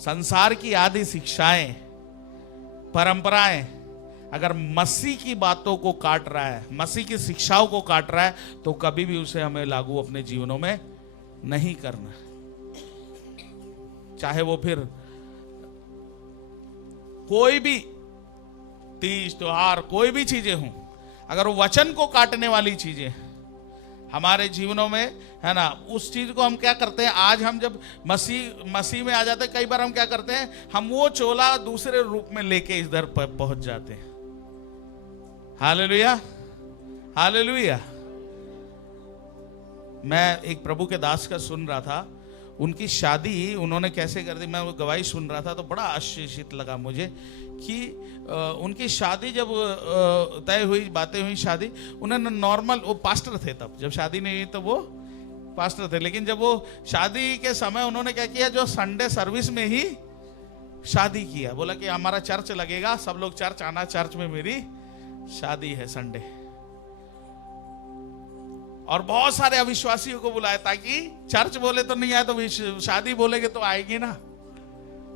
संसार की आदि शिक्षाएं, परंपराएं अगर मसीह की बातों को काट रहा है, मसीह की शिक्षाओं को काट रहा है, तो कभी भी उसे हमें लागू अपने जीवनों में नहीं करना। चाहे वो फिर कोई भी तीज त्योहार, कोई भी चीजें हों, अगर वो वचन को काटने वाली चीजें हमारे जीवनों में है ना, उस चीज को हम क्या करते हैं, आज हम जब मसीह में आ जाते हैं, कई बार हम क्या करते हैं, हम वो चोला दूसरे रूप में लेके इधर पहुंच जाते हैं। Hallelujah, hallelujah. मैं एक प्रभु के दास का सुन रहा था, उनकी शादी उन्होंने कैसे कर दी, मैं वो गवाही सुन रहा था तो बड़ा आश्चर्यचकित लगा मुझे कि उनकी शादी जब तय हुई, बातें हुई शादी, उन्होंने नॉर्मल, वो पास्टर थे तब, जब शादी नहीं हुई तो वो पास्टर थे, लेकिन जब वो शादी के समय उन्होंने क्या किया, जो संडे सर्विस में ही शादी किया। बोला कि हमारा चर्च लगेगा, सब लोग चर्च आना, चर्च में मेरी शादी है संडे। और बहुत सारे अविश्वासियों को बुलाया ताकि चर्च बोले तो नहीं आए तो शादी बोलेगे तो आएगी ना।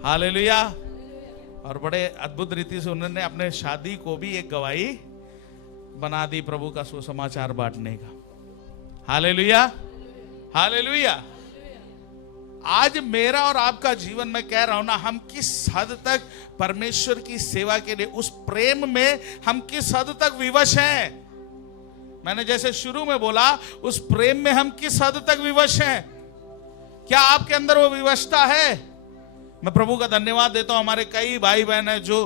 हालेलुया। और बड़े अद्भुत रीति से उन्होंने अपने शादी को भी एक गवाही बना दी प्रभु का सुसमाचार बांटने का। Hallelujah, hallelujah. आज मेरा और आपका जीवन में कह रहा हूं ना, हम किस हद तक परमेश्वर की सेवा के लिए, उस प्रेम में हम किस हद तक विवश हैं। मैंने जैसे शुरू में बोला, उस प्रेम में हम किस हद तक विवश हैं। क्या आपके अंदर वो विवशता है? मैं प्रभु का धन्यवाद देता हूं, हमारे कई भाई बहन हैं जो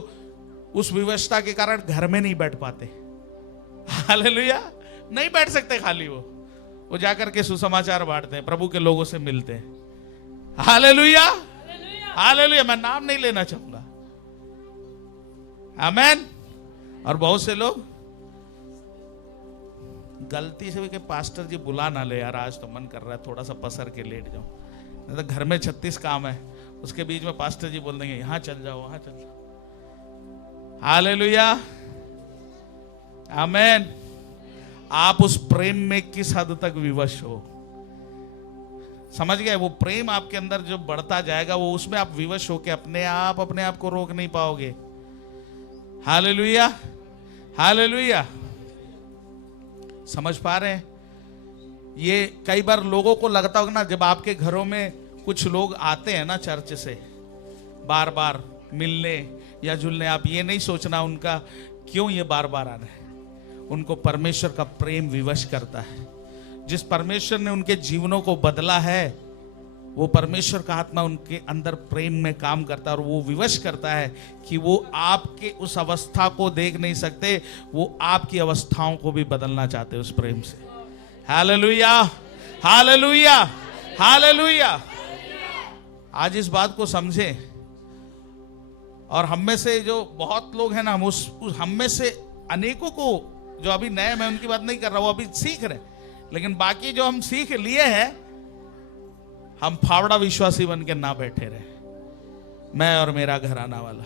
उस विवशता के कारण घर में नहीं बैठ पाते। हालेलुया। नहीं बैठ सकते, खाली वो जाकर के सुसमाचार बांटते हैं, प्रभु के लोगों से मिलते हैं। Hallelujah, hallelujah. मैं नाम नहीं लेना चाहूंगा, आमेन। और बहुत से लोग गलती से भी कि पास्टर जी बुला ना ले यार, आज तो मन कर रहा है थोड़ा सा पसर के लेट जाऊं, नहीं तो घर में 36 काम है, उसके बीच में पास्टर जी बोल देंगे यहां चल जाओ, वहां चल जाओ। हालेलुया, आमेन। आप उस प्रेम में किस हद तक विवश हो, समझ गए? वो प्रेम आपके अंदर जो बढ़ता जाएगा, वो उसमें आप विवश होके अपने आप को रोक नहीं पाओगे। Hallelujah, hallelujah. समझ पा रहे हैं? ये कई बार लोगों को लगता होगा ना, जब आपके घरों में कुछ लोग आते हैं ना चर्च से बार बार मिलने या जुलने, आप ये नहीं सोचना उनका क्यों ये बार बार आ रहा है। उनको परमेश्वर का प्रेम विवश करता है। जिस परमेश्वर ने उनके जीवनों को बदला है, वो परमेश्वर का आत्मा उनके अंदर प्रेम में काम करता है, और वो विवश करता है कि वो आपके उस अवस्था को देख नहीं सकते, वो आपकी अवस्थाओं को भी बदलना चाहते हैं उस प्रेम से। Hallelujah, hallelujah, hallelujah. आज इस बात को समझें, और हम में से जो बहुत लोग हैं ना, हम हम में से अनेकों को, जो अभी नए, मैं उनकी बात नहीं कर रहा, वो अभी सीख रहे, लेकिन बाकी जो हम सीख लिए हैं, हम फावड़ा विश्वासी बन के ना बैठे रहे, मैं और मेरा घराना वाला,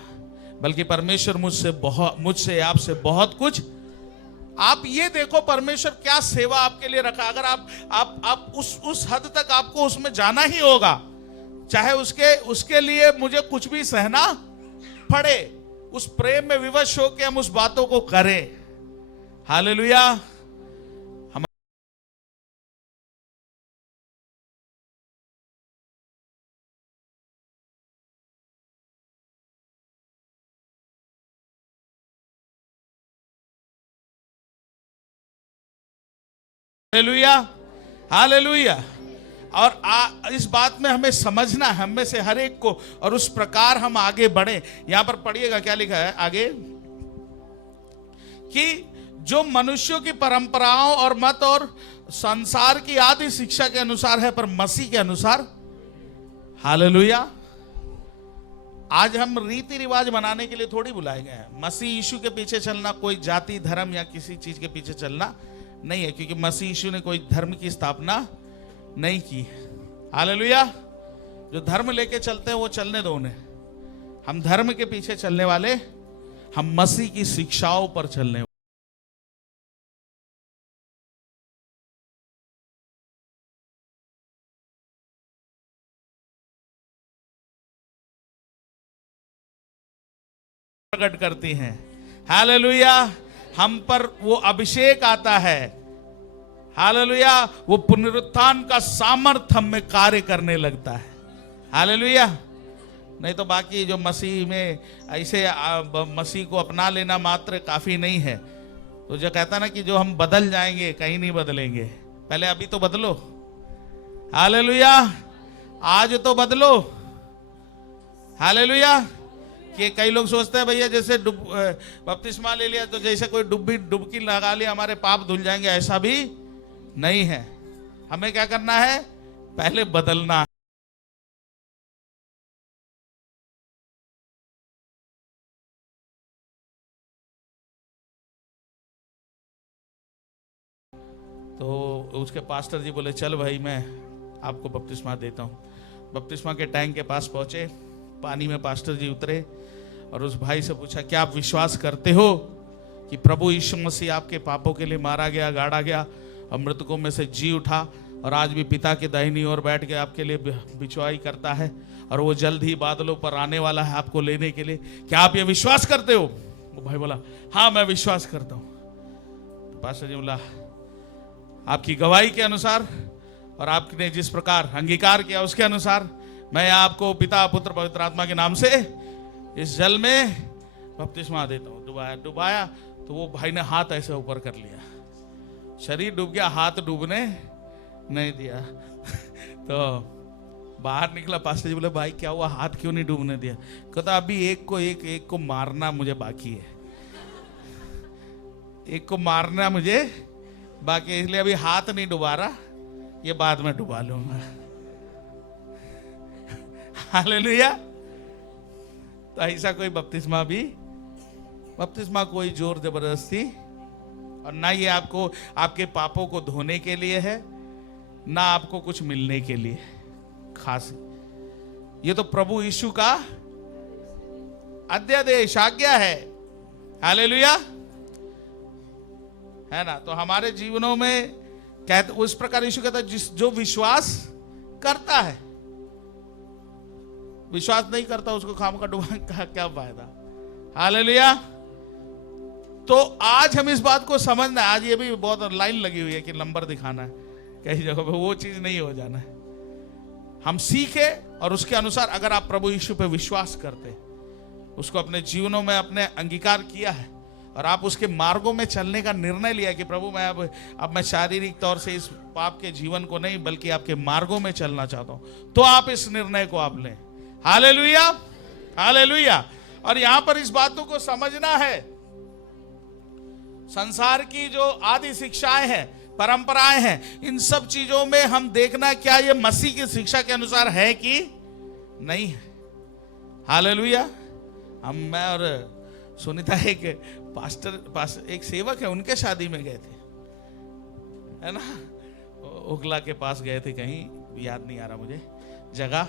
बल्कि परमेश्वर मुझसे आपसे बहुत कुछ। आप ये देखो परमेश्वर क्या सेवा आपके लिए रखा। अगर आप उस हद तक आपको उसमें जाना ही होगा, चाहे उसके लिए मुझे कुछ भी सहना पड़े, उस प्रेम में विवश होकर हम उस बातों को करें। हालेलुया। Hallelujah, hallelujah. और इस बात में हमें समझना है, हम में से हर एक को, और उस प्रकार हम आगे बढ़े। यहां पर पढ़िएगा क्या लिखा है आगे, कि जो मनुष्यों की परंपराओं और मत और संसार की आदि शिक्षा के अनुसार है, पर मसीह के अनुसार। हालेलुया। आज हम रीति रिवाज बनाने के लिए थोड़ी बुलाए गए हैं। मसीह यीशु के पीछे चलना कोई जाति धर्म या किसी चीज के पीछे चलना नहीं है, क्योंकि मसीह यीशु ने कोई धर्म की स्थापना नहीं की। हालेलुया। जो धर्म लेके चलते हैं वो चलने दो उन्हें। हम धर्म के पीछे चलने वाले, हम मसीह की शिक्षाओं पर चलने वाले। प्रकट करती हैं। हालेलुया। हम पर वो अभिषेक आता है। हालेलुया। वो पुनरुत्थान का सामर्थ्य हम में कार्य करने लगता है। हालेलुया। नहीं तो बाकी जो मसीह में ऐसे मसीह को अपना लेना मात्र काफी नहीं है। तो जो कहता ना कि जो हम बदल जाएंगे, कहीं नहीं बदलेंगे। पहले अभी तो बदलो। हालेलुया। आज तो बदलो। हालेलुया। कि कई लोग सोचते हैं भैया जैसे बपतिस्मा ले लिया तो जैसे कोई डुबकी लगा लिया हमारे पाप धुल जाएंगे, ऐसा भी नहीं है। हमें क्या करना है, पहले बदलना है। तो उसके पास्टर जी बोले चल भाई मैं आपको बपतिस्मा देता हूँ। बपतिस्मा के टैंक के पास पहुंचे, पानी में पास्टर जी उतरे और उस भाई से पूछा क्या आप विश्वास करते हो कि प्रभु यीशु मसीह आपके पापों के लिए मारा गया, गाड़ा गया और मृतकों में से जी उठा और आज भी पिता के दाहिनी ओर बैठ के आपके लिए बिचवाई करता है और वो जल्द ही बादलों पर आने वाला है आपको लेने के लिए? क्या आप ये विश्वास करते हो? वो भाई बोला हाँ मैं विश्वास करता हूँ। तो पास्टर जी बोला आपकी गवाही के अनुसार और आपने जिस प्रकार अंगीकार किया उसके अनुसार मैं आपको पिता पुत्र पवित्र आत्मा के नाम से इस जल में बपतिस्मा देता हूँ। डुबाया तो वो भाई ने हाथ ऐसे ऊपर कर लिया, शरीर डूब गया, हाथ डूबने नहीं दिया। तो बाहर निकला, पास्टर जी बोले भाई क्या हुआ, हाथ क्यों नहीं डूबने दिया? कहता अभी एक को मारना मुझे बाकी है, एक को मारना मुझे बाकी है, इसलिए अभी हाथ नहीं डुबा रहा, ये बाद में डुबा लूंगा। हालेलुया। तो ऐसा कोई बपतिस्मा कोई जोर जबरदस्ती और ना ये आपको आपके पापों को धोने के लिए है, ना आपको कुछ मिलने के लिए खास। ये तो प्रभु यीशु का अध्यादेश आज्ञा है। हालेलुया, है ना? तो हमारे जीवनों में कहते उस प्रकार यीशु कहता है जो विश्वास करता है, विश्वास नहीं करता उसको खाम का डुबा का क्या फायदा। हालेलुया। तो आज हम इस बात को समझना है। आज ये भी बहुत लाइन लगी हुई है कि नंबर दिखाना है कई जगह पे, वो चीज नहीं हो जाना है। हम सीखे और उसके अनुसार अगर आप प्रभु यीशु पे विश्वास करते, उसको अपने जीवनों में अपने अंगीकार किया है और आप उसके मार्गों में चलने का निर्णय लिया कि प्रभु मैं अब मैं शारीरिक तौर से इस पाप के जीवन को नहीं बल्कि आपके मार्गों में चलना चाहता हूं, तो आप इस निर्णय को आप लें। Hallelujah, hallelujah. और यहां पर इस बातों को समझना है, संसार की जो आदि शिक्षाएं हैं, परंपराएं हैं, इन सब चीजों में हम देखना क्या ये मसीह की शिक्षा के अनुसार है कि नहीं है। हालेलुया। मैं और सुनीता एक पास्टर एक सेवक है, उनके शादी में गए थे, है ना, उगला के पास गए थे, कहीं याद नहीं आ रहा मुझे जगह।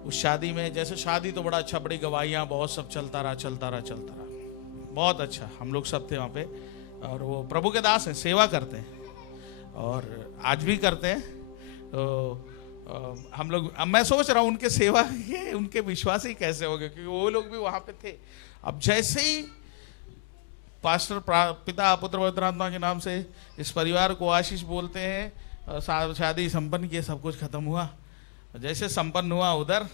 उस शादी में जैसे शादी तो बड़ा अच्छा, बड़ी गवाहियां, बहुत सब चलता रहा, बहुत अच्छा। हम लोग सब थे वहाँ पे और वो प्रभु के दास हैं, सेवा करते हैं और आज भी करते हैं। तो हम लोग, मैं सोच रहा हूँ उनके सेवा के उनके विश्वास ही कैसे हो गए, क्योंकि वो लोग भी वहाँ पे थे। अब जैसे ही पास्टर पिता पुत्र पवित्र आत्मा के नाम से इस परिवार को आशीष बोलते हैं, शादी संपन्न किए, सब कुछ खत्म हुआ। जैसे संपन्न हुआ उधर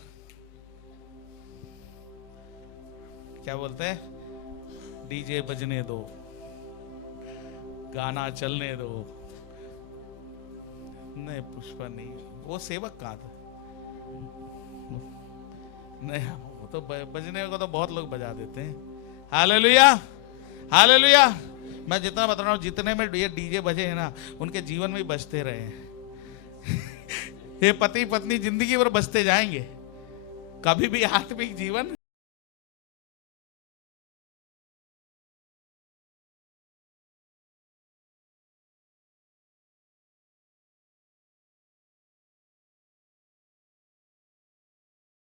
क्या बोलते हैं, डीजे बजने दो, गाना चलने दो, नहीं, पुष्पा नहीं, वो सेवक कहाँ था? नहीं, वो तो बजने को तो बहुत लोग बजा देते हैं। Hallelujah, hallelujah. मैं जितना बता रहा हूँ, जितने में ये डीजे बजे हैं ना, उनके जीवन में ही बजते रहे हैं। ये पति पत्नी जिंदगी भर बजते जाएंगे, कभी भी आत्मिक जीवन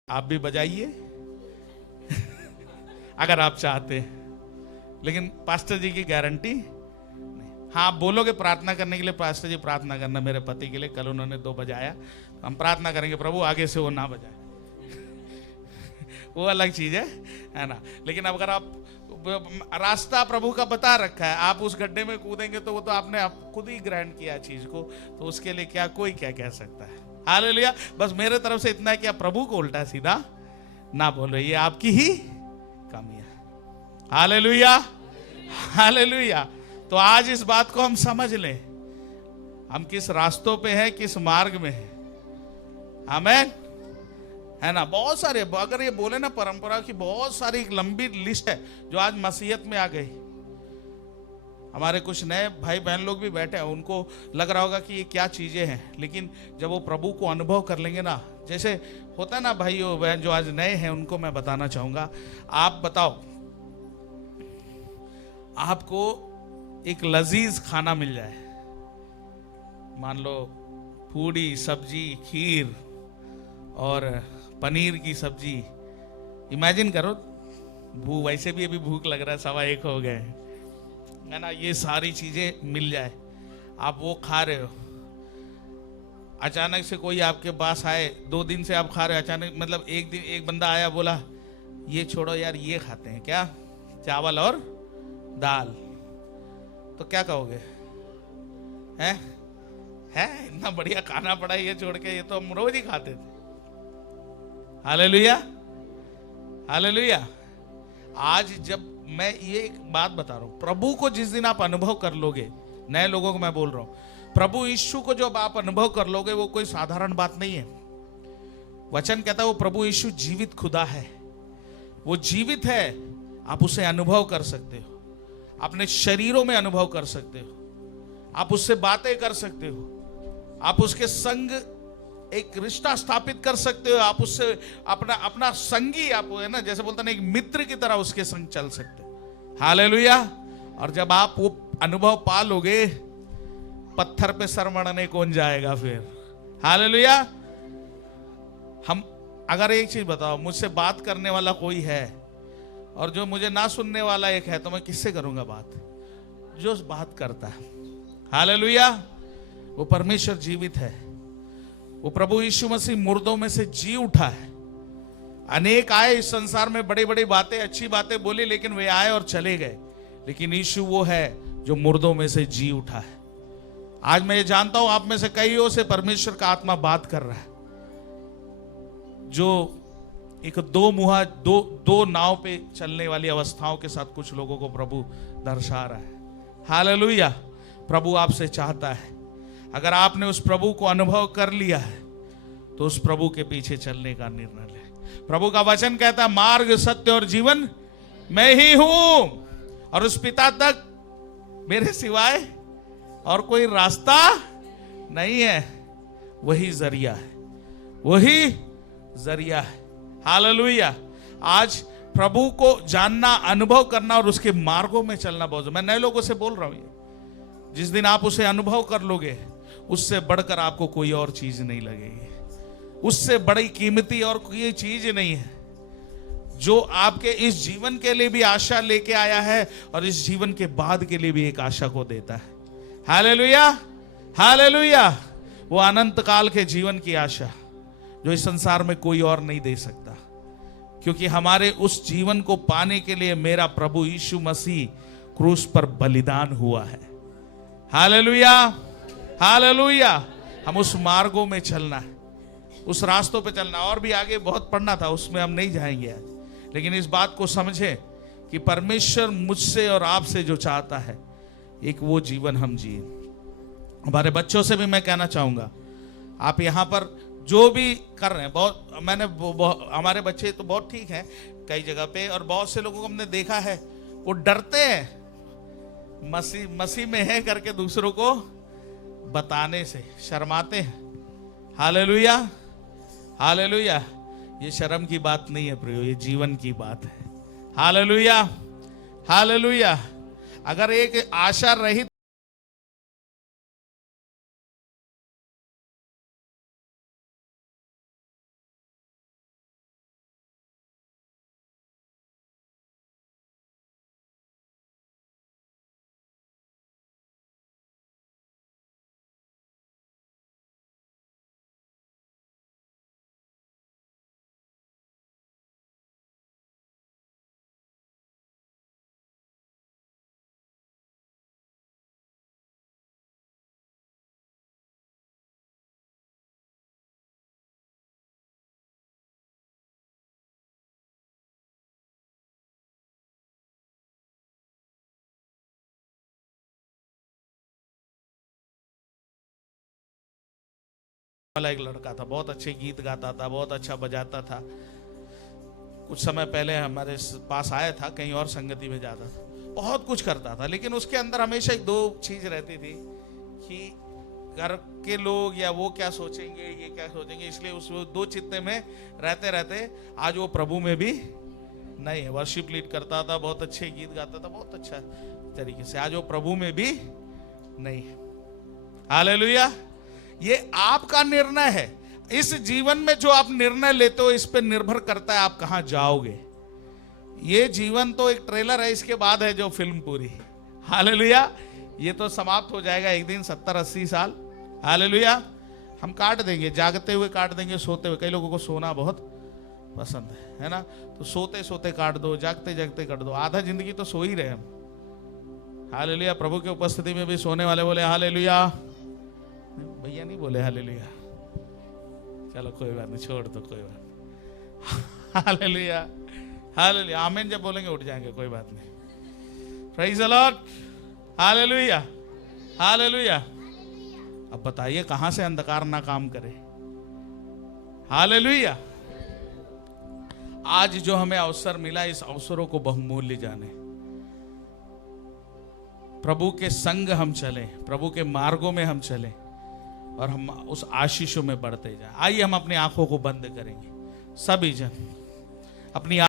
आप भी बजाइए अगर आप चाहते हैं, लेकिन पास्टर जी की गारंटी नहीं। हाँ, आप बोलोगे प्रार्थना करने के लिए, पास्टर जी प्रार्थना करना मेरे पति के लिए, कल उन्होंने 2 बजाया, हम प्रार्थना करेंगे प्रभु आगे से वो ना बजाए। वो अलग चीज है ना। लेकिन अब अगर आप रास्ता प्रभु का बता रखा है, आप उस गड्ढे में कूदेंगे तो वो तो आपने आप खुद ही ग्रहण किया चीज को, तो उसके लिए क्या कोई क्या कह सकता है। हालेलुया। बस मेरे तरफ से इतना है कि आप प्रभु को उल्टा सीधा ना बोलो, ये आपकी ही कमी है। Hallelujah, hallelujah. तो आज इस बात को हम समझ लें, हम किस रास्तों पे हैं, किस मार्ग में हैं। आमीन, है ना। बहुत सारे, अगर ये बोले ना परंपरा की, बहुत सारी एक लंबी लिस्ट है जो आज मसीहत में आ गई। हमारे कुछ नए भाई बहन लोग भी बैठे हैं, उनको लग रहा होगा कि ये क्या चीजें हैं, लेकिन जब वो प्रभु को अनुभव कर लेंगे ना, जैसे होता है ना भाइयों बहन जो आज नए हैं, उनको मैं बताना चाहूंगा। आप बताओ, आपको एक लजीज खाना मिल जाए, मान लो पूड़ी, सब्जी, खीर और पनीर की सब्जी, इमेजिन करो। वैसे भी अभी भूख लग रहा है, 1:15 हो गए, है ना। ये सारी चीजें मिल जाए, आप वो खा रहे हो, अचानक से कोई आपके पास आए, 2 दिन से आप खा रहे हो, अचानक मतलब एक दिन एक बंदा आया, बोला ये छोड़ो यार, ये खाते हैं, क्या, चावल और दाल, तो क्या कहोगे? हैं इतना बढ़िया खाना पड़ा, ये छोड़ के, ये तो हम रोज ही खाते थे। Hallelujah, hallelujah. आज जब मैं ये एक बात बता रहा हूं, प्रभु को जिस दिन आप अनुभव कर लोगे, नए लोगों को मैं बोल रहा हूं, प्रभु यीशु को जब आप अनुभव कर लोगे, वो कोई साधारण बात नहीं है। वचन कहता है वो प्रभु यीशु जीवित खुदा है, वो जीवित है। आप उसे अनुभव कर सकते हो, अपने शरीरों में अनुभव कर सकते हो, आप उससे बातें कर सकते हो, आप उसके संग एक रिश्ता स्थापित कर सकते हो, आप उससे अपना संगी, आप है ना, जैसे बोलते हैं एक मित्र की तरह उसके संग चल सकते हो। हालेलुया। और जब आप वो अनुभव पा लोगे, पत्थर पे सर मड़ने कौन जाएगा फिर। हालेलुया। हम अगर एक चीज बताओ, मुझसे बात करने वाला कोई है और जो मुझे ना सुनने वाला एक है, तो मैं किससे करूंगा बात? जो बात करता है। हालेलुया। वो परमेश्वर जीवित है, वो प्रभु यीशु मसीह मुर्दों में से जी उठा है। अनेक आए इस संसार में, बड़ी बड़ी बातें, अच्छी बातें बोली, लेकिन वे आए और चले गए, लेकिन यीशु वो है जो मुर्दों में से जी उठा है। आज मैं ये जानता हूं, आप में से कईयों से परमेश्वर का आत्मा बात कर रहा है, जो एक दो नाव पे चलने वाली अवस्थाओं के साथ कुछ लोगों को प्रभु दर्शा रहा है। हालेलुया। प्रभु आपसे चाहता है, अगर आपने उस प्रभु को अनुभव कर लिया है, तो उस प्रभु के पीछे चलने का निर्णय ले। प्रभु का वचन कहता है, मार्ग, सत्य और जीवन मैं ही हूं, और उस पिता तक मेरे सिवाय और कोई रास्ता नहीं है। वही जरिया है, वही जरिया है। हालेलुया। आज प्रभु को जानना, अनुभव करना और उसके मार्गों में चलना बहुत। मैं नए लोगों से बोल रहा हूं, जिस दिन आप उसे अनुभव कर लोगे, उससे बढ़कर आपको कोई और चीज नहीं लगेगी, उससे बड़ी कीमती और कोई चीज नहीं है, जो आपके इस जीवन के लिए भी आशा लेके आया है और इस जीवन के बाद के लिए भी एक आशा को देता है। Hallelujah, hallelujah. वो अनंत काल के जीवन की आशा जो इस संसार में कोई और नहीं दे सकता, क्योंकि हमारे उस जीवन को पाने के लिए मेरा प्रभु यीशु मसीह क्रूस पर बलिदान हुआ है। Hallelujah, hallelujah. हम उस मार्गों में चलना है, उस रास्तों पे चलना। और भी आगे बहुत पढ़ना था, उसमें हम नहीं जाएंगे आज, लेकिन इस बात को समझें कि परमेश्वर मुझसे और आपसे जो चाहता है, एक वो जीवन हम जिए। हमारे बच्चों से भी मैं कहना चाहूंगा, आप यहाँ पर जो भी कर रहे हैं, हमारे बच्चे तो बहुत ठीक हैं कई जगह पे, और बहुत से लोगों को हमने देखा है वो डरते हैं मसीह में है करके दूसरों को बताने से, शर्माते हैं। Hallelujah, hallelujah. ये शर्म की बात नहीं है प्रियो, ये जीवन की बात है। Hallelujah, hallelujah. अगर एक आशा रहित वाला एक लड़का था, बहुत अच्छे गीत गाता था, बहुत अच्छा बजाता था। कुछ समय पहले हमारे पास आया था, कहीं और संगति में जाता था, बहुत कुछ करता था, लेकिन उसके अंदर हमेशा एक दो चीज रहती थी कि घर के लोग या वो क्या सोचेंगे, ये क्या सोचेंगे, इसलिए उस दो चित्ते में रहते रहते आज वो प्रभु में भी नहीं है। वर्शिप लीड करता था, बहुत अच्छे गीत गाता था, बहुत अच्छा तरीके से, आज वो प्रभु में भी नहीं है। हालेलुया। ये आपका निर्णय है। इस जीवन में जो आप निर्णय लेते हो, इस पे निर्भर करता है आप कहां जाओगे। ये जीवन तो एक ट्रेलर है, इसके बाद है जो फिल्म पूरी। हालेलुया। ये तो समाप्त हो जाएगा एक दिन, 70-80 साल। हालेलुया। हम काट देंगे, जागते हुए काट देंगे, सोते हुए। कई लोगों को सोना बहुत पसंद है ना, तो सोते सोते काट दो, जागते जागते काट दो। आधा जिंदगी तो सो ही रहे हम। हालेलुया। प्रभु की उपस्थिति में भी सोने वाले बोले हालेलुया। भैया नहीं बोले हालेलुया, चलो कोई बात नहीं, छोड़ दो, कोई बात नहीं। Hallelujah, hallelujah. आमीन जब बोलेंगे उठ जाएंगे, कोई बात नहीं। Praise the Lord. Hallelujah, hallelujah. अब बताइए कहां से अंधकार ना काम करे। हालेलुया। आज जो हमें अवसर मिला, इस अवसरों को बहुमूल्य जाने। प्रभु के संग हम चले, प्रभु के मार्गों में हम चले, और हम उस आशीषों में बढ़ते जाएं। आइए हम अपनी आंखों को बंद करेंगे, सभी जन अपनी